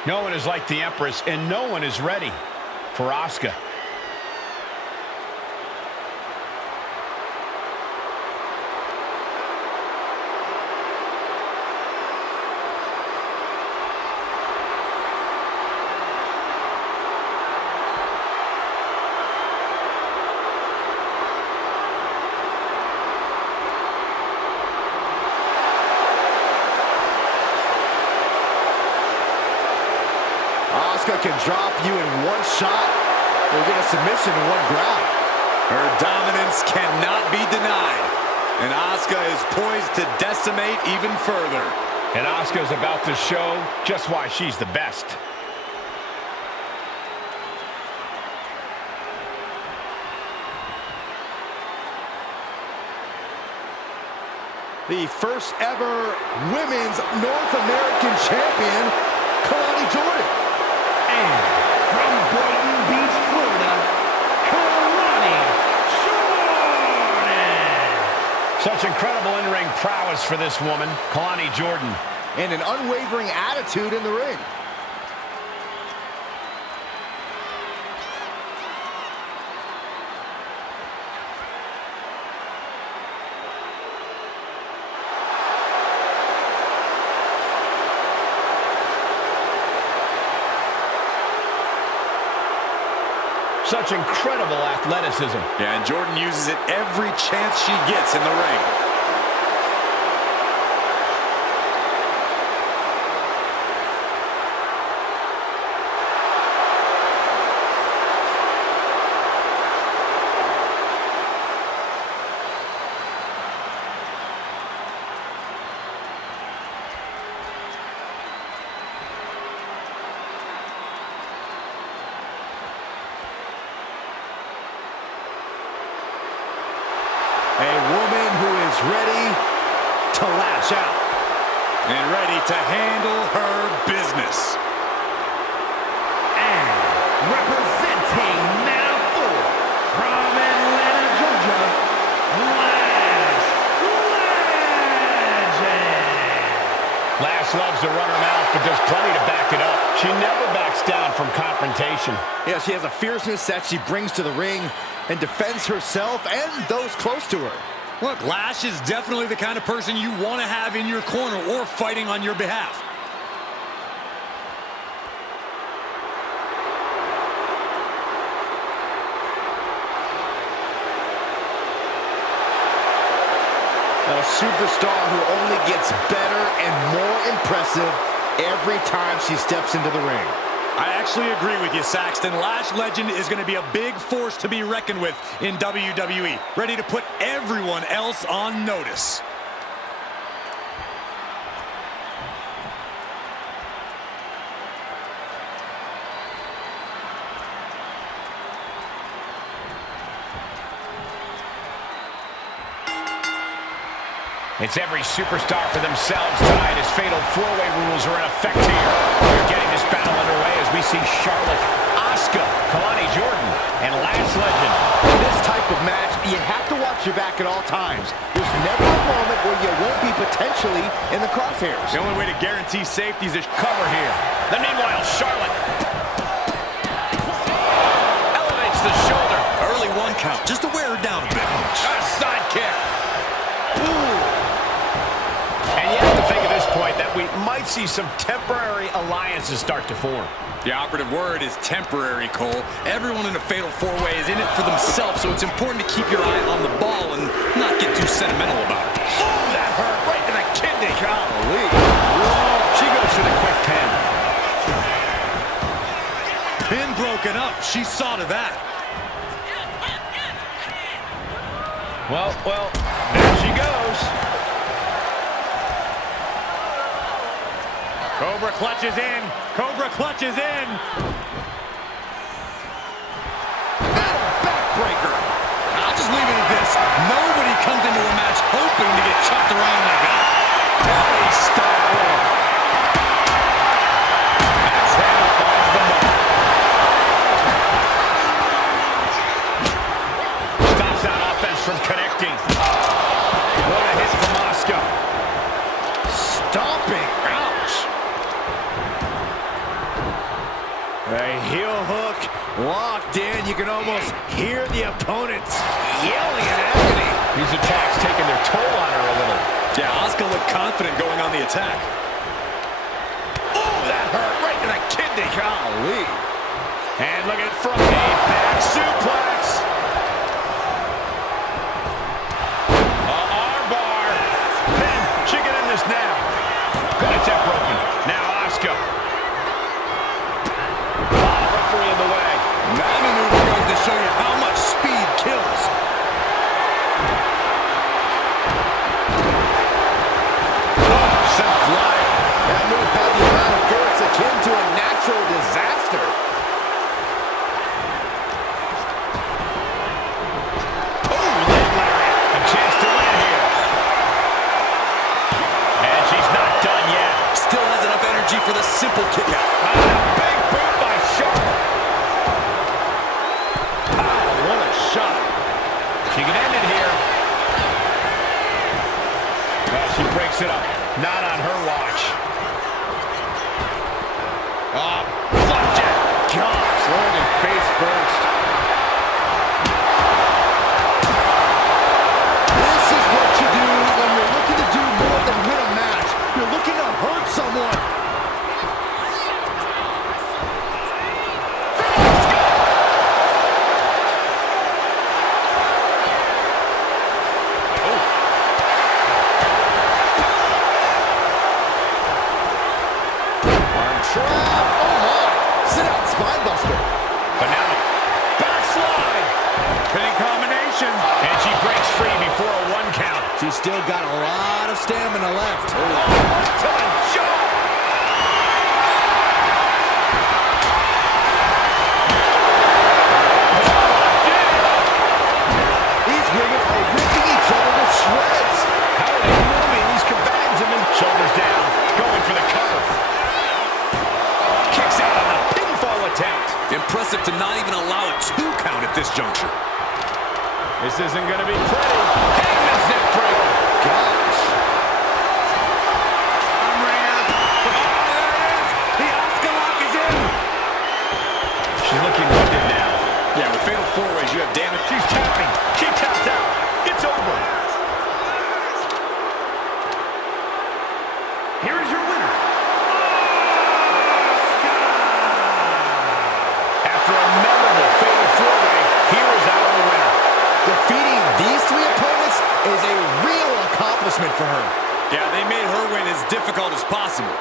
No one is like the Empress, and no one is ready for Asuka. Asuka can drop you in one shot or get a submission in one grab. Her dominance cannot be denied. And Asuka is poised to decimate even further. And Asuka is about to show just why she's the best. The first ever Women's North American Champion, Carnage. And from Boynton Beach, Florida, Carnage. Such incredible in-ring prowess for this woman, Kalani Jordan. And an unwavering attitude in the ring. Such incredible athleticism. Yeah, and Jordan uses it every chance she gets in the ring. A woman who is ready to lash out. And ready to handle her business. And representing Manafort from Atlanta, Georgia, Lash Legend. Lash loves to run her mouth, but there's plenty to back it up. She never backs down from confrontation. Yeah, she has a fierceness that she brings to the ring and defends herself and those close to her. Look, Lash is definitely the kind of person you want to have in your corner or fighting on your behalf. A superstar who only gets better and more impressive every time she steps into the ring. I actually agree with you, Saxton. Lash Legend is going to be a big force to be reckoned with in WWE. Ready to put everyone else on notice. It's every superstar for themselves tonight as fatal four-way rules are in effect here. We're getting this battle underway as we see Charlotte, Asuka, Kalani Jordan, and Lash Legend. In this type of match, you have to watch your back at all times. There's never a moment where you won't be potentially in the crosshairs. The only way to guarantee safety is to Cover here. Then meanwhile, Charlotte elevates the shoulder. early one count just to wear her down a bit. A sidekick. Ooh. And you have to think at this point that we might see some temporary alliances start to form. The operative word is temporary, Cole. Everyone in a fatal four-way is in it for themselves, so it's important to keep your eye on the ball and not get too sentimental about it. Oh, that hurt right to the kidney. Golly. Whoa, she goes for the quick pin. Pin broken up. She saw to that. Well, there she goes. Cobra clutches in. Cobra clutches in. Backbreaker. I'll just leave it at this. Nobody comes into a match hoping to get chucked around like that. Body style. Axe handle finds the mark. Stops that offense from connecting. What a hit from Asuka. Stomping. Ouch. Locked in, you can almost hear the opponents yelling in agony. These attacks taking their toll on her a little. Yeah, Asuka looked confident going on the attack. Oh, that hurt right to the kidney. Golly. And look at from the back suplex. Armbar. Pin. She can end this now. That's it broken. Now Asuka. Referee in the way. That maneuver goes to show you how much speed kills. Sent flying. That move had the amount of force akin to a natural disaster. Oh, leg lariat. A chance to win here. And she's not done yet. Still has enough energy for the simple kick out. Big boot by Charlotte. What a shot. She can end it here. Well, she breaks it up. Not on her watch. Oh, flapjack. Gosh, landing face first. This is what you do when you're looking to do more than win a match. You're looking to hurt someone. Trap. Oh, my. Sit out spinebuster. But now, backslide. Pinning combination. And she breaks free before a 1 count. She's still got a lot of stamina left. To the jaw. These women are ripping each other to shreds. How are they moving? These combatants have been shoulders down. Going for the cover. Kicks out on the pinfall attempt. Impressive to not even allow a 2 count at this juncture. This isn't going to be pretty. Hangman's neck breaker. Gosh. Armringer. Oh, there it is. The Asuka lock is in. She's looking winded now. Yeah, with fatal 4-ways, you have damage. She's tapping. She taps out. It's over. Here is your winner. After a memorable fatal 4-way, here is our winner. Defeating these 3 opponents is a real accomplishment for her. Yeah, they made her win as difficult as possible.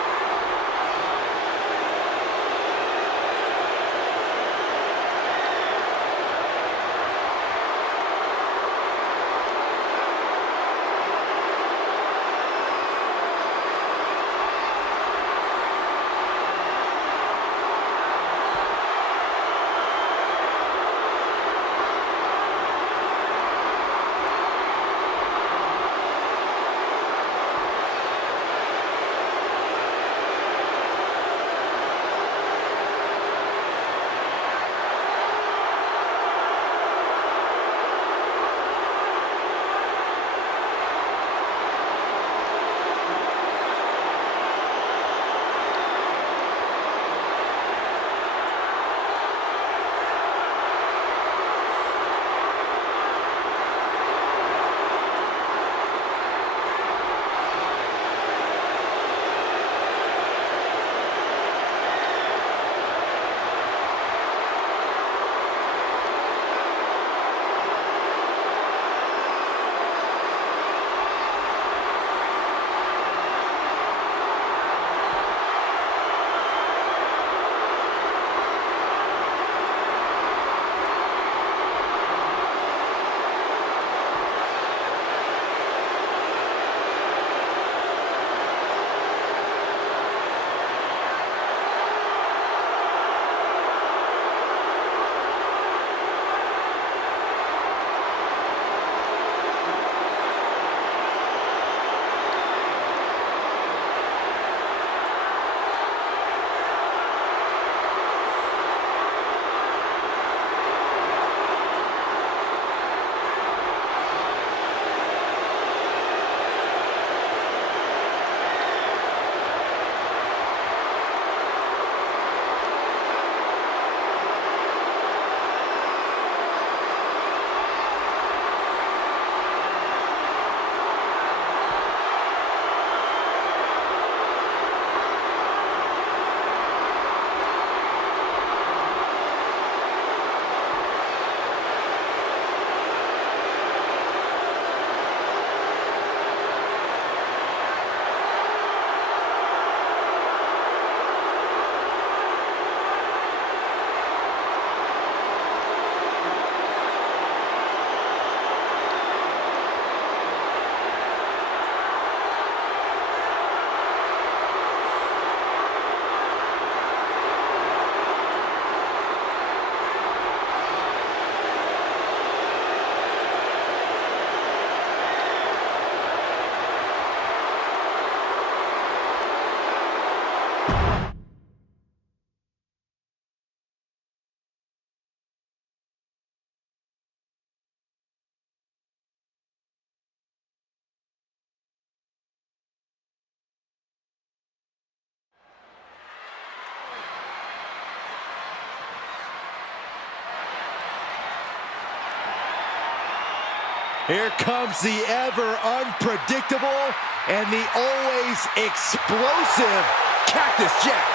Here comes the ever unpredictable and the always explosive Cactus Jack.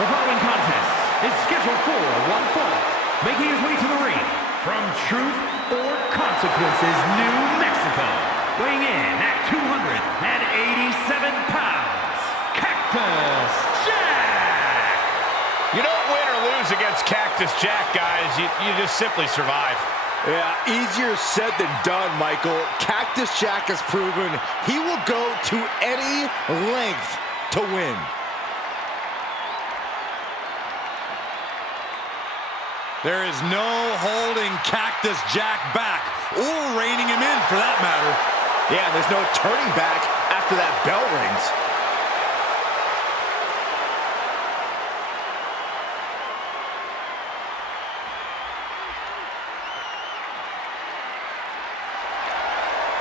The following contest is scheduled for one fall. Making his way to the ring from Truth or Consequences, New Mexico. Weighing in at 287 pounds, Cactus Jack! You don't win or lose against Cactus Jack, guys. You just simply survive. Yeah, easier said than done, Michael. Cactus Jack has proven he will go to any length to win. There is no holding Cactus Jack back, or reining him in for that matter. Yeah, there's no turning back after that bell rings.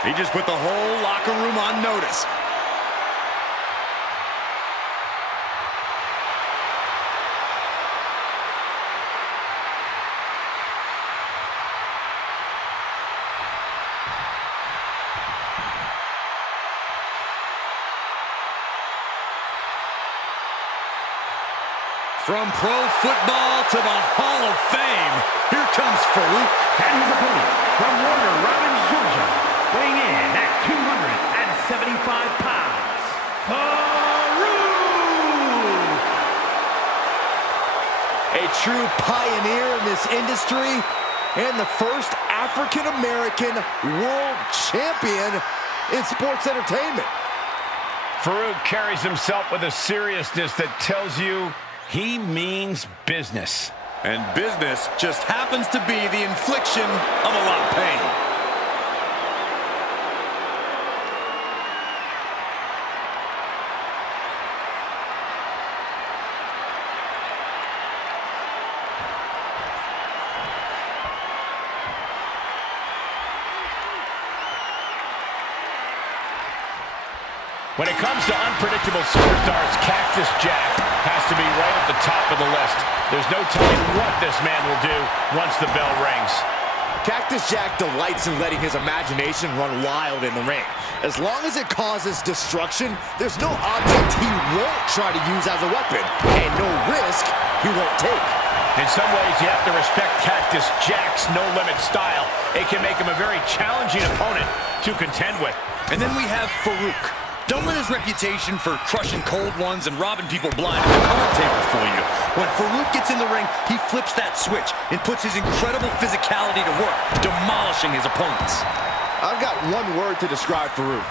He just put the whole locker room on notice. From pro football to the Hall of Fame, here comes Farouk. And his opponent from Warner Robins, Georgia, weighing in at 275 pounds, Farouk! A true pioneer in this industry and the first African-American world champion in sports entertainment. Farouk carries himself with a seriousness that tells you he means business. And business just happens to be the infliction of a lot of pain. When it comes to unpredictable superstars, Cactus Jack has to be right at the top of the list. There's no telling what this man will do once the bell rings. Cactus Jack delights in letting his imagination run wild in the ring. As long as it causes destruction, there's no object he won't try to use as a weapon, and no risk he won't take. In some ways, you have to respect Cactus Jack's no-limit style. It can make him a very challenging opponent to contend with. And then we have Farouk. Don't let his reputation for crushing cold ones and robbing people blind at the card table fool you. When Farouk gets in the ring, he flips that switch and puts his incredible physicality to work, demolishing his opponents. I've got one word to describe Farouk: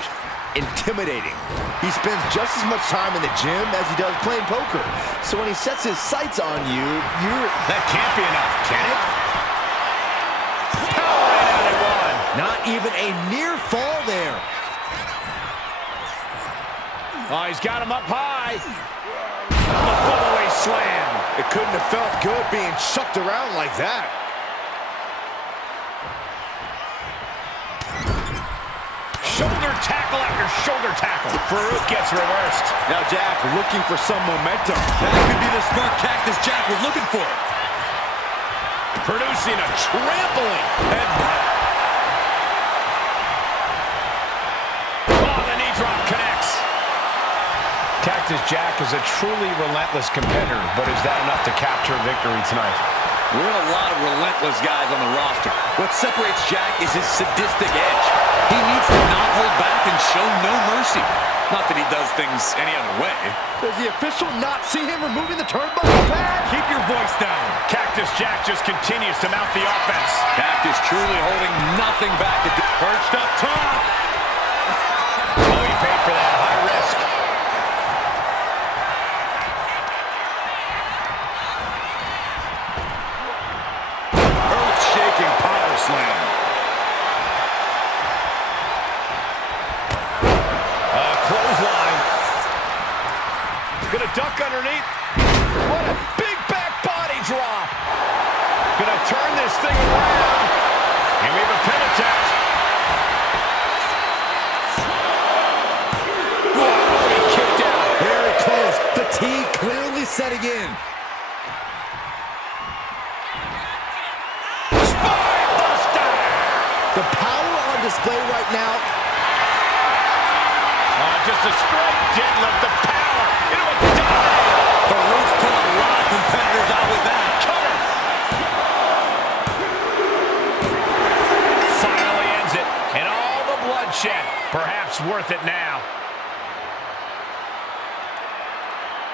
intimidating. He spends just as much time in the gym as he does playing poker. So when he sets his sights on you, That can't be enough, can it? Power right out at one. not even a near fall there. Oh, he's got him up high. The fall-away slam. It couldn't have felt good being chucked around like that. Shoulder tackle after shoulder tackle. Farouk gets reversed. Now Jack looking for some momentum. That could be the spark Cactus Jack was looking for. Producing a trampling headbutt. Oh, the knee drop connects. Cactus Jack is a truly relentless competitor, but is that enough to capture victory tonight? We're in a lot of relentless guys on the roster. What separates Jack is his sadistic edge. He needs to not hold back and show no mercy. Not that he does things any other way. Does the official not see him removing the turnbuckle pad? Keep your voice down. Cactus Jack just continues to mount the offense. Cactus truly holding nothing back at the perched up top. Oh, he paid for that high risk. Earth-shaking power slam. Clothesline. Gonna duck underneath. What a big back body drop. Gonna turn this thing around. And we have a pin attempt. Whoa, he kicked out. Very close. Fatigue clearly setting in. Spine buster. The power display right now. Just a straight deadlift, the power into a dive. Farouk's put a lot of competitors out with that. Cover. Finally ends it, and all the bloodshed, perhaps worth it now.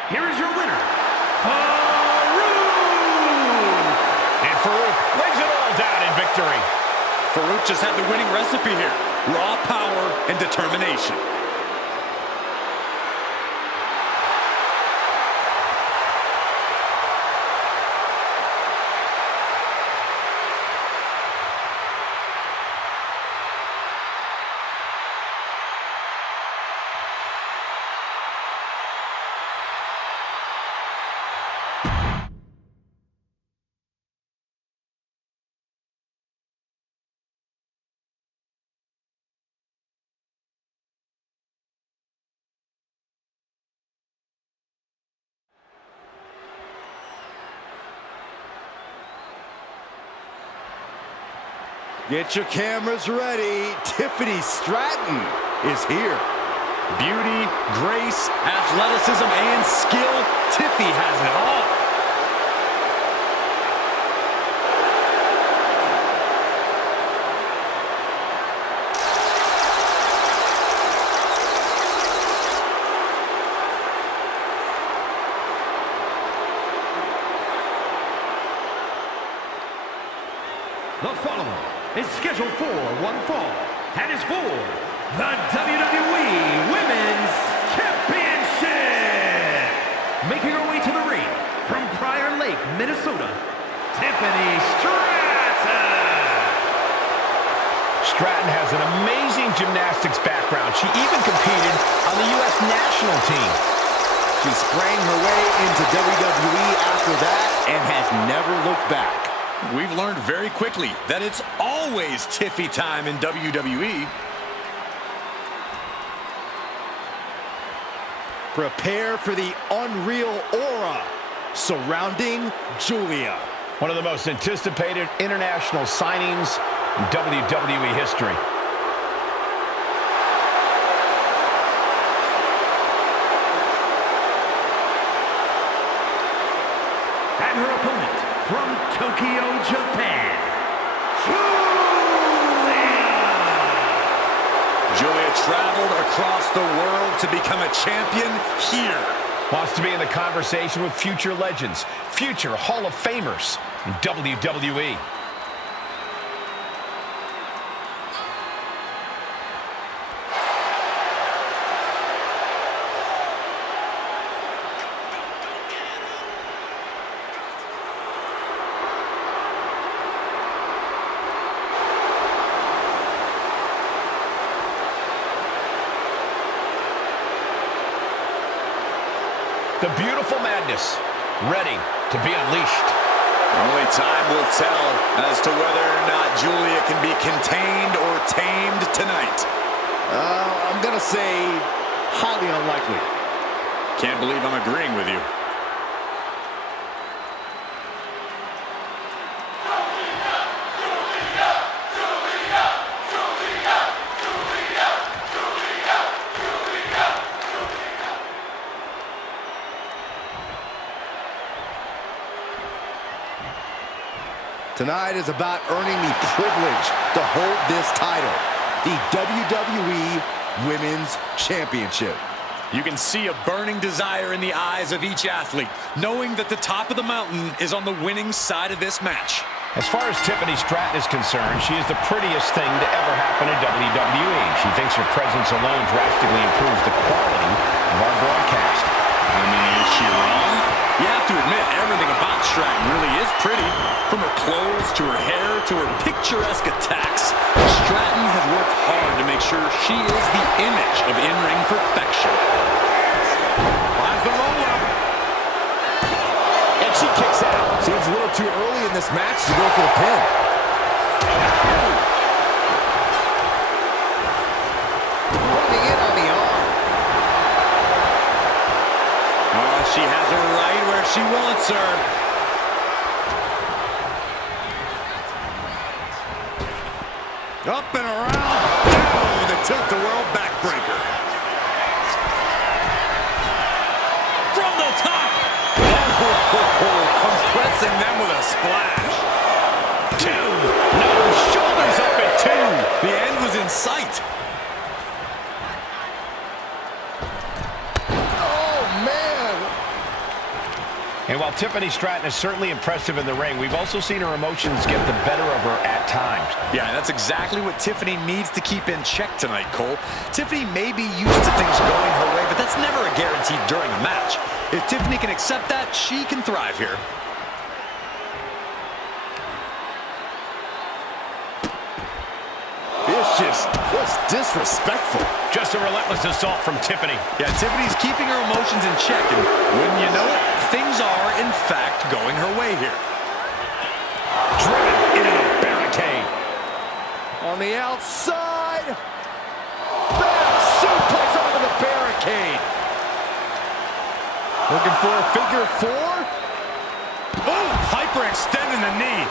Here is your winner, Farouk! And Farouk lays it all down in victory. Farouk just had the winning recipe here. Raw power and determination. Get your cameras ready. Tiffany Stratton is here. Beauty, grace, athleticism, and skill. Tiffy has it all. The following is scheduled for one fall and is for the WWE Women's Championship. Making her way to the ring from Prior Lake, Minnesota, Tiffany Stratton. Stratton has an amazing gymnastics background. She even competed on the U.S. national team. She sprang her way into WWE after that and has never looked back. We've learned very quickly that it's always Tiffy time in WWE. Prepare for the unreal aura surrounding Julia. One of the most anticipated international signings in WWE history. And her opponent from Tokyo, Japan, Julia traveled across the world to become a champion here. Wants to be in the conversation with future legends, future Hall of Famers in WWE. The beautiful madness, ready to be unleashed. Only time will tell as to whether or not Julia can be contained or tamed tonight. I'm going to say highly unlikely. Can't believe I'm agreeing with you. Tonight is about earning the privilege to hold this title, the WWE Women's Championship. You can see a burning desire in the eyes of each athlete, knowing that the top of the mountain is on the winning side of this match. As far as Tiffany Stratton is concerned, she is the prettiest thing to ever happen in WWE. She thinks her presence alone drastically improves the quality of our broadcast. I mean, is she wrong? You have to admit, everything about Stratton really is pretty. From her clothes, to her hair, to her picturesque attacks. Stratton has worked hard to make sure she is the image of in-ring perfection. Finds the roll-up. And she kicks out. Seems a little too early in this match to go for the pin. Putting in on the arm. Oh, she has her right where she wants her. Up and around. Down with a tilt-the-world backbreaker. From the top. Compressing them with a splash. 2. No, shoulders up at 2. The end was in sight. And while Tiffany Stratton is certainly impressive in the ring, we've also seen her emotions get the better of her at times. Yeah, that's exactly what Tiffany needs to keep in check tonight, Cole. Tiffany may be used to things going her way, but that's never a guarantee during a match. If Tiffany can accept that, she can thrive here. This was disrespectful. Just a relentless assault from Tiffany. Yeah, Tiffany's keeping her emotions in check, and wouldn't you know it, things are, in fact, going her way here. Driven into the barricade. On the outside. Back suplex onto the barricade. Looking for a figure 4. Oh, hyperextending the knee.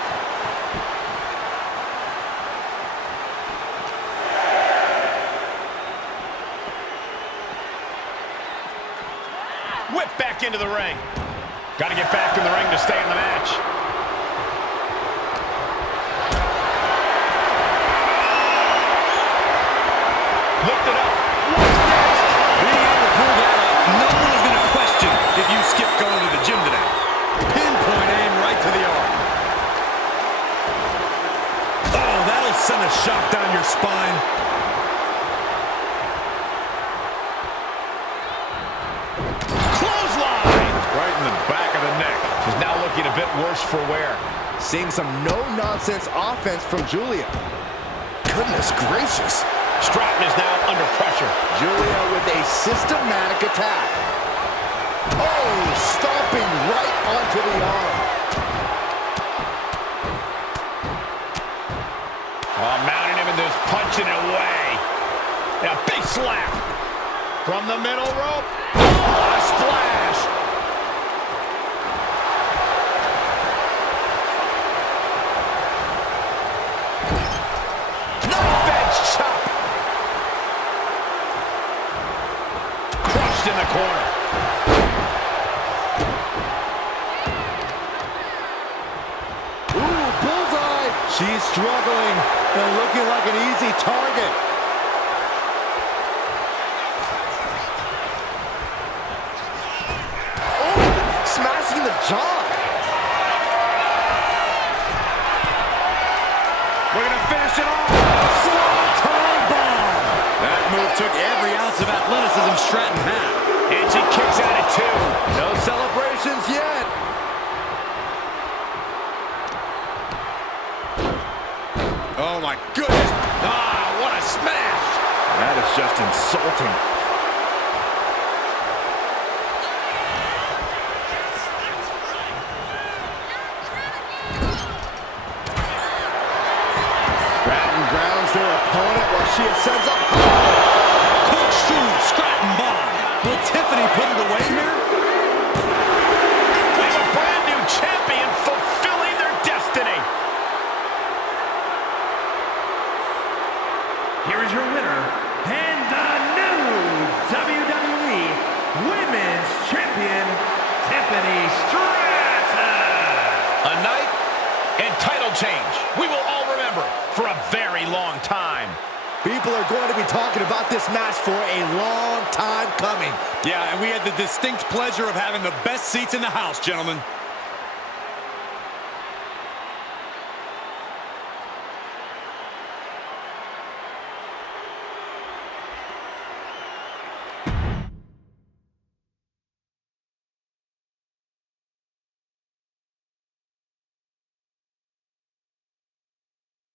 Whip back into the ring. Got to get back in the ring to stay in the match. Lift it up. What's next? Being able to pull that off, no one is going to question if you skip going to the gym today. Pinpoint aim right to the arm. Oh, that'll send a shock down your spine. Right in the back of the neck. She's now looking a bit worse for wear. Seeing some no-nonsense offense from Julia. Goodness gracious. Stratton is now under pressure. Julia with a systematic attack. Oh, stomping right onto the arm. Oh, mounting him and just punching it away. And a big slap. From the middle rope. Oh, a splash. In the corner. Ooh, bullseye. She's struggling and looking like an easy target. Oh, smashing the jaw. We're going to finish it off. Swanton bomb. That move took every ounce of athleticism Stratton had. And she kicks out at 2. No celebrations yet. Oh, my goodness. Ah, what a smash. That is just insulting. Stratton grounds their opponent while she ascends up high. Corkscrew Stratton bomb. Will Tiffany put it away here? We have a brand new champion fulfilling their destiny. Here is your winner, and the new WWE Women's Champion, Tiffany Stratton. A night and title change we will all remember for a very long time. People are going to be talking about this match for a long time coming. Yeah, and we had the distinct pleasure of having the best seats in the house, gentlemen.